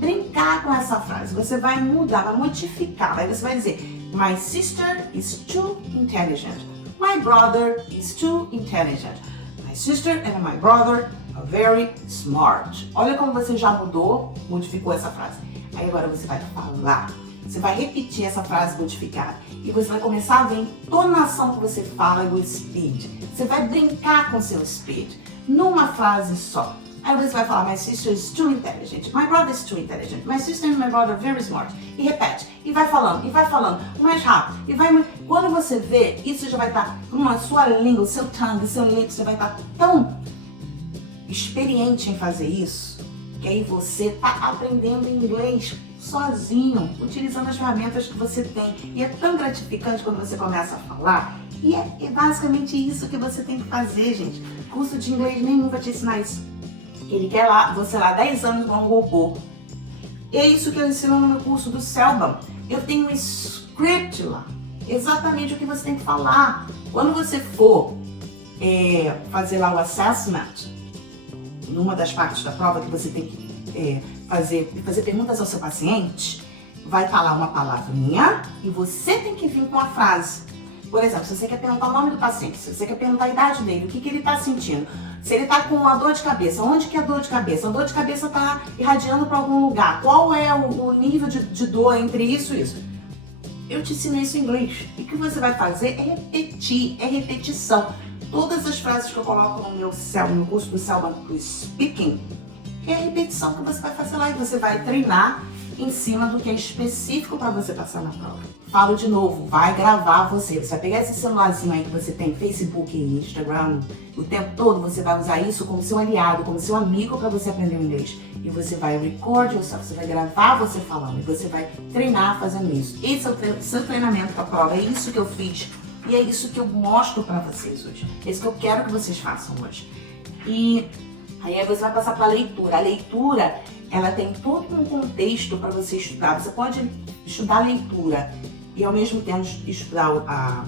brincar com essa frase, você vai mudar, vai modificar. Aí você vai dizer, my sister is too intelligent. My brother is too intelligent. My sister and my brother are very smart. Olha como você já modificou essa frase. Aí agora você vai falar. Você vai repetir essa frase modificada. E você vai começar a ver a entonação que você fala e o speed. Você vai brincar com seu speed. Numa frase só. Aí você vai falar, my sister is too intelligent. My brother is too intelligent. My sister and my brother are very smart. E repete. E vai falando. Mais rápido. Quando você vê, isso já vai estar com a sua língua, o seu tongue, o seu lips, já vai estar tão experiente em fazer isso, que aí você está aprendendo inglês sozinho, utilizando as ferramentas que você tem. E é tão gratificante quando você começa a falar. E é basicamente isso que você tem que fazer, gente. Curso de inglês nenhum vai te ensinar isso. Ele quer você lá 10 anos com um robô. E é isso que eu ensino no meu curso do Selba. Eu tenho um script lá. Exatamente o que você tem que falar. Quando você for fazer lá o assessment, numa das partes da prova que você tem que fazer perguntas ao seu paciente, vai estar lá uma palavrinha e você tem que vir com a frase. Por exemplo, se você quer perguntar o nome do paciente, se você quer perguntar a idade dele, o que ele está sentindo, se ele está com uma dor de cabeça, onde que é a dor de cabeça? A dor de cabeça está irradiando para algum lugar. Qual é o nível de dor entre isso e isso? Eu te ensinei isso em inglês. E o que você vai fazer é repetir, é repetição. Todas as frases que eu coloco no meu curso do Selba do Speaking, é a repetição que você vai fazer lá e você vai treinar em cima do que é específico para você passar na prova. Falo de novo, vai gravar você. Você vai pegar esse celularzinho aí que você tem, Facebook e Instagram, o tempo todo você vai usar isso como seu aliado, como seu amigo para você aprender o inglês. E você vai record yourself, você vai gravar você falando e você vai treinar fazendo isso. Esse é o seu treinamento para a prova, é isso que eu fiz e é isso que eu mostro para vocês hoje. É isso que eu quero que vocês façam hoje. E aí você vai passar para a leitura. A leitura, ela tem todo um contexto para você estudar. Você pode estudar a leitura e ao mesmo tempo estudar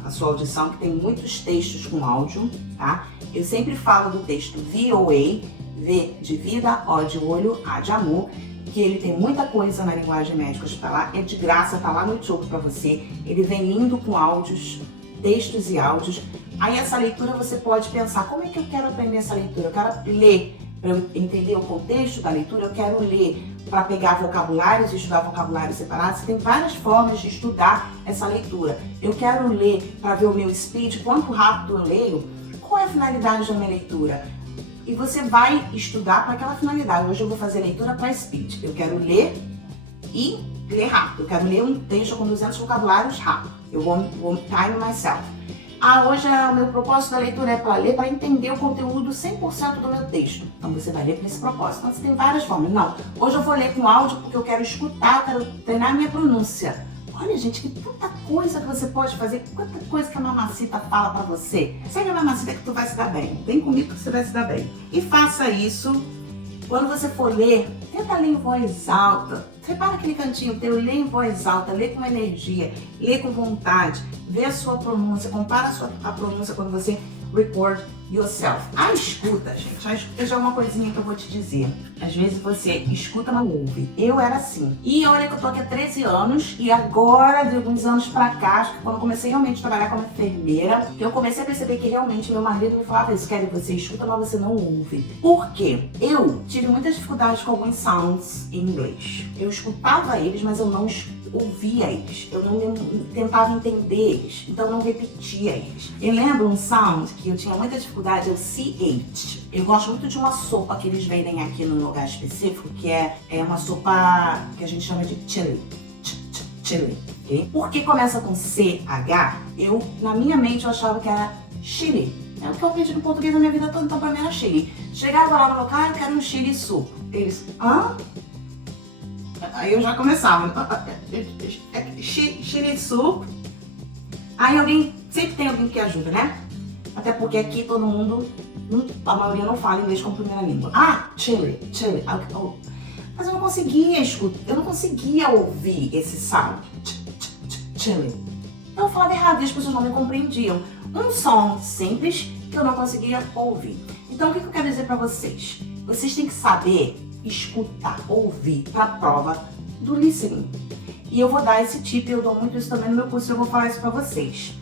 a sua audição, que tem muitos textos com áudio, tá? Eu sempre falo do texto VOA, V de vida, O de olho, A de amor, que ele tem muita coisa na linguagem médica hospitalar, é de graça, tá lá no YouTube para você. Ele vem lindo com áudios, textos e áudios. Aí essa leitura você pode pensar, como é que eu quero aprender essa leitura? Eu quero ler para eu entender o contexto da leitura, eu quero ler para pegar vocabulários e estudar vocabulários separados. Tem várias formas de estudar essa leitura. Eu quero ler para ver o meu speech, quanto rápido eu leio, qual é a finalidade da minha leitura? E você vai estudar para aquela finalidade. Hoje eu vou fazer leitura para speech. Eu quero ler e ler rápido. Eu quero ler um texto com 200 vocabulários rápido. Eu vou time myself. Hoje o meu propósito da leitura é para ler, para entender o conteúdo 100% do meu texto. Então você vai ler para esse propósito. Então você tem várias formas. Não, hoje eu vou ler com áudio porque eu quero escutar, eu quero treinar a minha pronúncia. Olha, gente, que tanta coisa que você pode fazer, quanta coisa que a Mamacita fala pra você. Segue a Mamacita que tu vai se dar bem. Vem comigo que você vai se dar bem. E faça isso. Quando você for ler, tenta ler em voz alta. Repara aquele cantinho teu, lê em voz alta, lê com energia, lê com vontade, vê a sua pronúncia, compara a pronúncia quando você record yourself. A escuta, gente, a escuta já é uma coisinha que eu vou te dizer. Às vezes você escuta, mas não ouve. Eu era assim. E olha que eu tô aqui há 13 anos e agora, de alguns anos pra cá, acho que quando eu comecei realmente a trabalhar como enfermeira, eu comecei a perceber que realmente meu marido me falava isso, Kelly, você escuta, mas você não ouve. Por quê? Eu tive muitas dificuldades com alguns sounds em inglês. Eu escutava eles, mas eu não ouvia eles, eu não tentava entender eles, então eu não repetia eles. Eu lembro um sound que eu tinha muita dificuldade, é o CH. Eu gosto muito de uma sopa que eles vendem aqui num lugar específico, que é uma sopa que a gente chama de chili. Chili, ok? Porque começa com CH, na minha mente eu achava que era chili. É o que eu aprendi no português na minha vida toda, então pra mim era chili. Chegava lá no local, eu quero um chili soup. Eles, hã? Aí eu já começava, chili soup. Aí sempre tem alguém que ajuda, né? Até porque aqui todo mundo, a maioria não fala inglês como primeira língua. Chili. Mas eu não conseguia escutar, eu não conseguia ouvir esse sound, chili. Então eu falava errado e as pessoas não me compreendiam. Um som simples que eu não conseguia ouvir. Então o que eu quero dizer pra vocês? Vocês têm que saber escutar, ouvir para a prova do listening. E eu vou dar esse tip, eu dou muito isso também no meu curso, eu vou falar isso para vocês.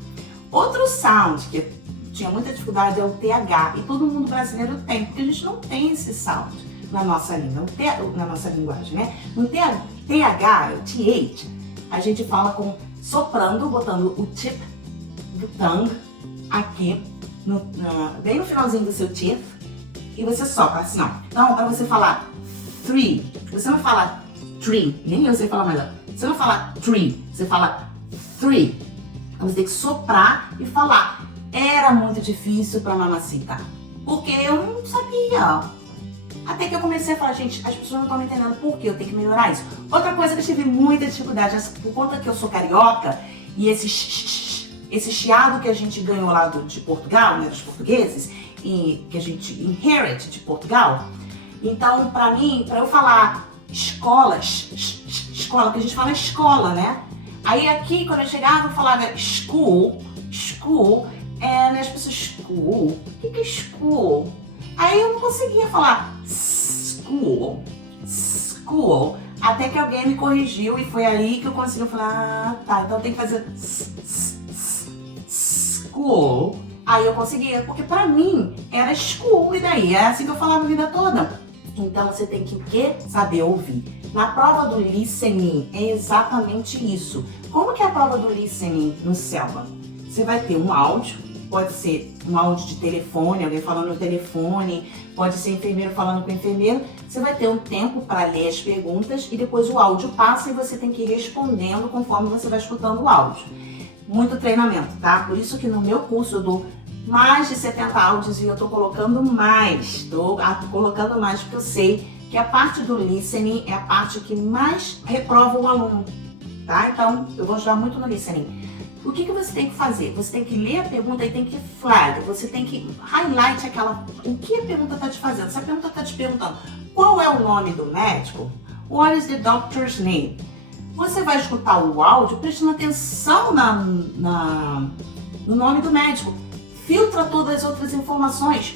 Outro sound que eu tinha muita dificuldade é o TH, e todo mundo brasileiro tem, porque a gente não tem esse sound na nossa língua, na nossa linguagem, né? No TH, o TH, a gente fala soprando, botando o tip do tongue aqui, bem no finalzinho do seu teeth, e você sopra assim, ó. Então, para você falar three, você não fala tree, nem eu sei falar melhor. Você não fala tree, você fala three. Então você tem que soprar e falar. Era muito difícil pra Mamacita, porque eu não sabia. Até que eu comecei a falar, gente, as pessoas não estão me entendendo por que eu tenho que melhorar isso. Outra coisa que eu tive muita dificuldade, por conta que eu sou carioca, e esse chiado que a gente ganhou lá de Portugal, né, dos portugueses, e que a gente inherit de Portugal. Então, pra eu falar escola, que a gente fala escola, né? Aí aqui, quando eu chegava, eu falava school, né, as pessoas, school, o que é school? Aí eu não conseguia falar school, até que alguém me corrigiu e foi aí que eu consegui falar, tá, então tem que fazer school. Aí eu conseguia, porque pra mim era school, e daí? É assim que eu falava a vida toda. Então você tem que o quê? Saber ouvir. Na prova do listening é exatamente isso. Como que é a prova do listening no Selva? Você vai ter um áudio, pode ser um áudio de telefone, alguém falando no telefone, pode ser enfermeiro falando com enfermeiro. Você vai ter um tempo para ler as perguntas e depois o áudio passa e você tem que ir respondendo conforme você vai escutando o áudio. Muito treinamento, tá? Por isso que no meu curso eu dou mais de 70 áudios e eu tô colocando mais. Porque eu sei que a parte do listening é a parte que mais reprova o aluno, tá? Então, eu vou ajudar muito no listening. O que você tem que fazer? Você tem que ler a pergunta e tem que flag, você tem que highlight o que a pergunta está te fazendo. Se a pergunta está te perguntando qual é o nome do médico, what is the doctor's name? Você vai escutar o áudio prestando atenção no nome do médico. Filtra todas as outras informações.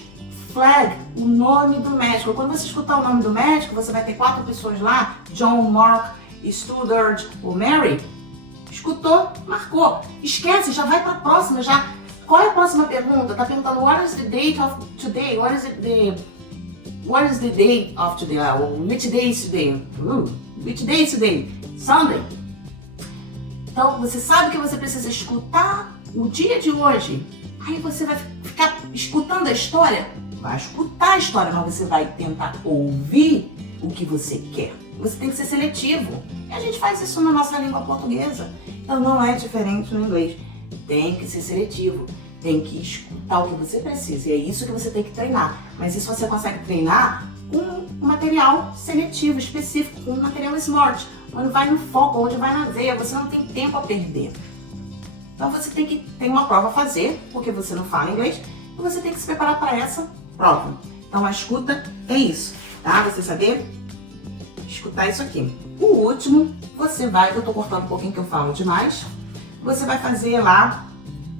Flag, o nome do médico. Quando você escutar o nome do médico, você vai ter 4 pessoas lá, John, Mark, Studart ou Mary. Escutou, marcou. Esquece, já vai para a próxima. Qual é a próxima pergunta? Tá perguntando what is the date of today? What is the date of today? Which day is today? Which day is today? Sunday. Então, você sabe que você precisa escutar o dia de hoje. Aí você vai ficar escutando a história? Vai escutar a história, mas você vai tentar ouvir o que você quer. Você tem que ser seletivo. E a gente faz isso na nossa língua portuguesa. Então, não é diferente no inglês. Tem que ser seletivo. Tem que escutar o que você precisa. E é isso que você tem que treinar. Mas isso você consegue treinar com um material seletivo, específico, com um material smart, onde vai no foco, onde vai na veia, você não tem tempo a perder. Então você tem uma prova a fazer, porque você não fala inglês, e você tem que se preparar para essa prova. Então a escuta é isso, tá? Você saber escutar isso aqui. O último, eu tô cortando um pouquinho que eu falo demais, você vai fazer lá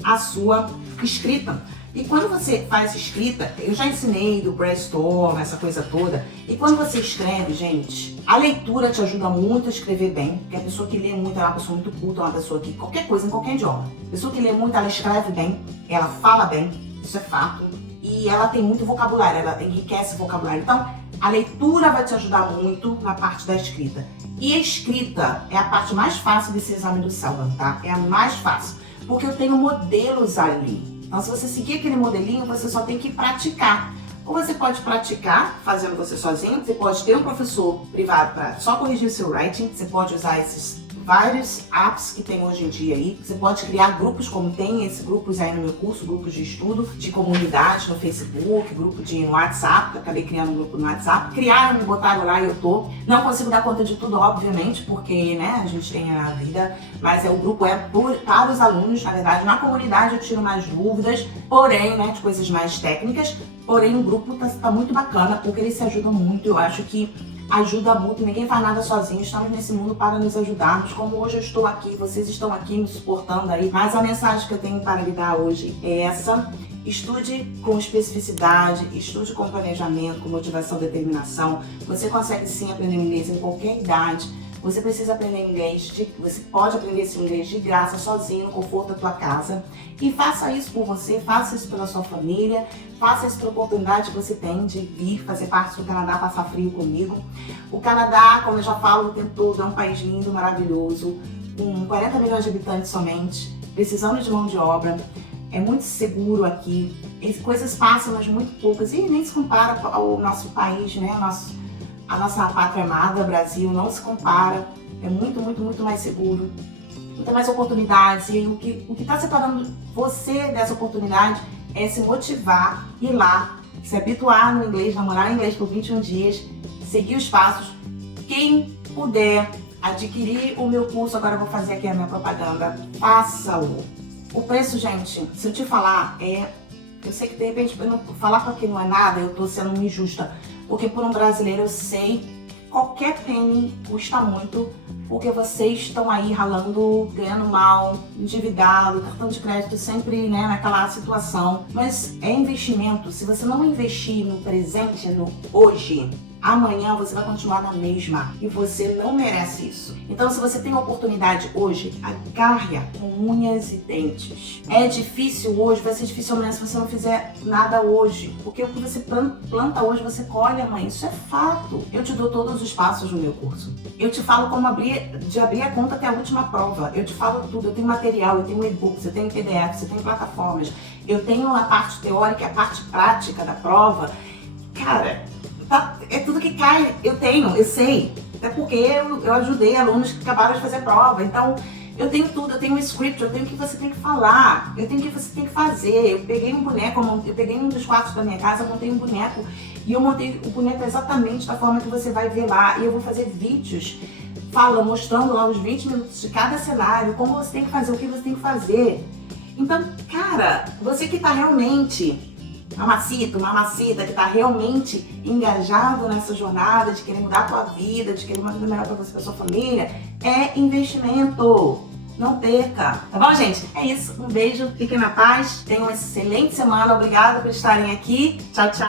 a sua escrita. E quando você faz escrita, eu já ensinei do brainstorm, essa coisa toda. E quando você escreve, gente, a leitura te ajuda muito a escrever bem. Porque a pessoa que lê muito é uma pessoa muito culta, é uma pessoa que, qualquer coisa, em qualquer idioma. A pessoa que lê muito, ela escreve bem, ela fala bem, isso é fato. E ela tem muito vocabulário, ela enriquece o vocabulário. Então, a leitura vai te ajudar muito na parte da escrita. E a escrita é a parte mais fácil desse exame do Selban, tá? É a mais fácil. Porque eu tenho modelos ali. Então, se você seguir aquele modelinho, você só tem que praticar. Ou você pode praticar fazendo você sozinho, você pode ter um professor privado para só corrigir o seu writing, você pode usar esses vários apps que tem hoje em dia aí, você pode criar grupos, como tem esses grupos aí no meu curso, grupos de estudo, de comunidade no Facebook, grupo no WhatsApp, acabei criando um grupo no WhatsApp, criaram, me botaram lá e eu tô. Não consigo dar conta de tudo, obviamente, porque, né, a gente tem a vida, mas o grupo é para os alunos, na verdade, na comunidade eu tiro mais dúvidas, porém, né, de coisas mais técnicas, porém o grupo tá muito bacana, porque eles se ajudam muito, eu acho que ajuda muito, ninguém faz nada sozinho, estamos nesse mundo para nos ajudarmos, como hoje eu estou aqui, vocês estão aqui me suportando aí, mas a mensagem que eu tenho para lhe dar hoje é essa: estude com especificidade, estude com planejamento, com motivação e determinação. Você consegue sim aprender inglês em qualquer idade. Você precisa aprender inglês, você pode aprender esse inglês de graça, sozinho, no conforto da tua casa. E faça isso por você, faça isso pela sua família, faça isso pela oportunidade que você tem de vir fazer parte do Canadá, passar frio comigo. O Canadá, como eu já falo o tempo todo, é um país lindo, maravilhoso, com 40 milhões de habitantes somente, precisando de mão de obra. É muito seguro aqui, coisas passam, mas muito poucas, e nem se compara ao nosso país, né? A nossa pátria amada, Brasil, não se compara, é muito, muito, muito mais seguro, tem mais oportunidades, e o que está separando você dessa oportunidade é se motivar, ir lá, se habituar no inglês, namorar em inglês por 21 dias, seguir os passos. Quem puder adquirir o meu curso, agora eu vou fazer aqui a minha propaganda, faça-o. O preço, gente, se eu te falar, eu sei que de repente, falar com aqui não é nada, eu tô sendo injusta, porque por um brasileiro eu sei, qualquer penny custa muito, porque vocês estão aí ralando, ganhando mal, endividado, cartão de crédito sempre, né, naquela situação. Mas é investimento. Se você não investir no presente, no hoje, amanhã você vai continuar na mesma e você não merece isso. Então, se você tem uma oportunidade hoje, agarre-a com unhas e dentes. É difícil hoje, vai ser difícil amanhã se você não fizer nada hoje, porque o que você planta hoje, você colhe amanhã. Isso é fato. Eu te dou todos os passos no meu curso. Eu te falo como abrir a conta até a última prova. Eu te falo tudo. Eu tenho material, eu tenho e-books, eu tenho PDFs, eu tenho plataformas, eu tenho a parte teórica e a parte prática da prova. Cara, é tudo que cai, eu sei, até porque eu ajudei alunos que acabaram de fazer prova, então eu tenho tudo, eu tenho um script, eu tenho o que você tem que falar, eu tenho o que você tem que fazer. Eu peguei um boneco, eu peguei um dos quartos da minha casa, montei um boneco e eu montei o boneco exatamente da forma que você vai ver lá, e eu vou fazer vídeos mostrando lá os 20 minutos de cada cenário, como você tem que fazer, o que você tem que fazer. Então, cara, você que tá realmente mamacita que tá realmente engajado nessa jornada de querer mudar a tua vida, de querer uma vida melhor pra você e pra sua família, é investimento. Não perca. Tá bom, gente? É isso. Um beijo. Fiquem na paz. Tenham uma excelente semana. Obrigada por estarem aqui. Tchau, tchau.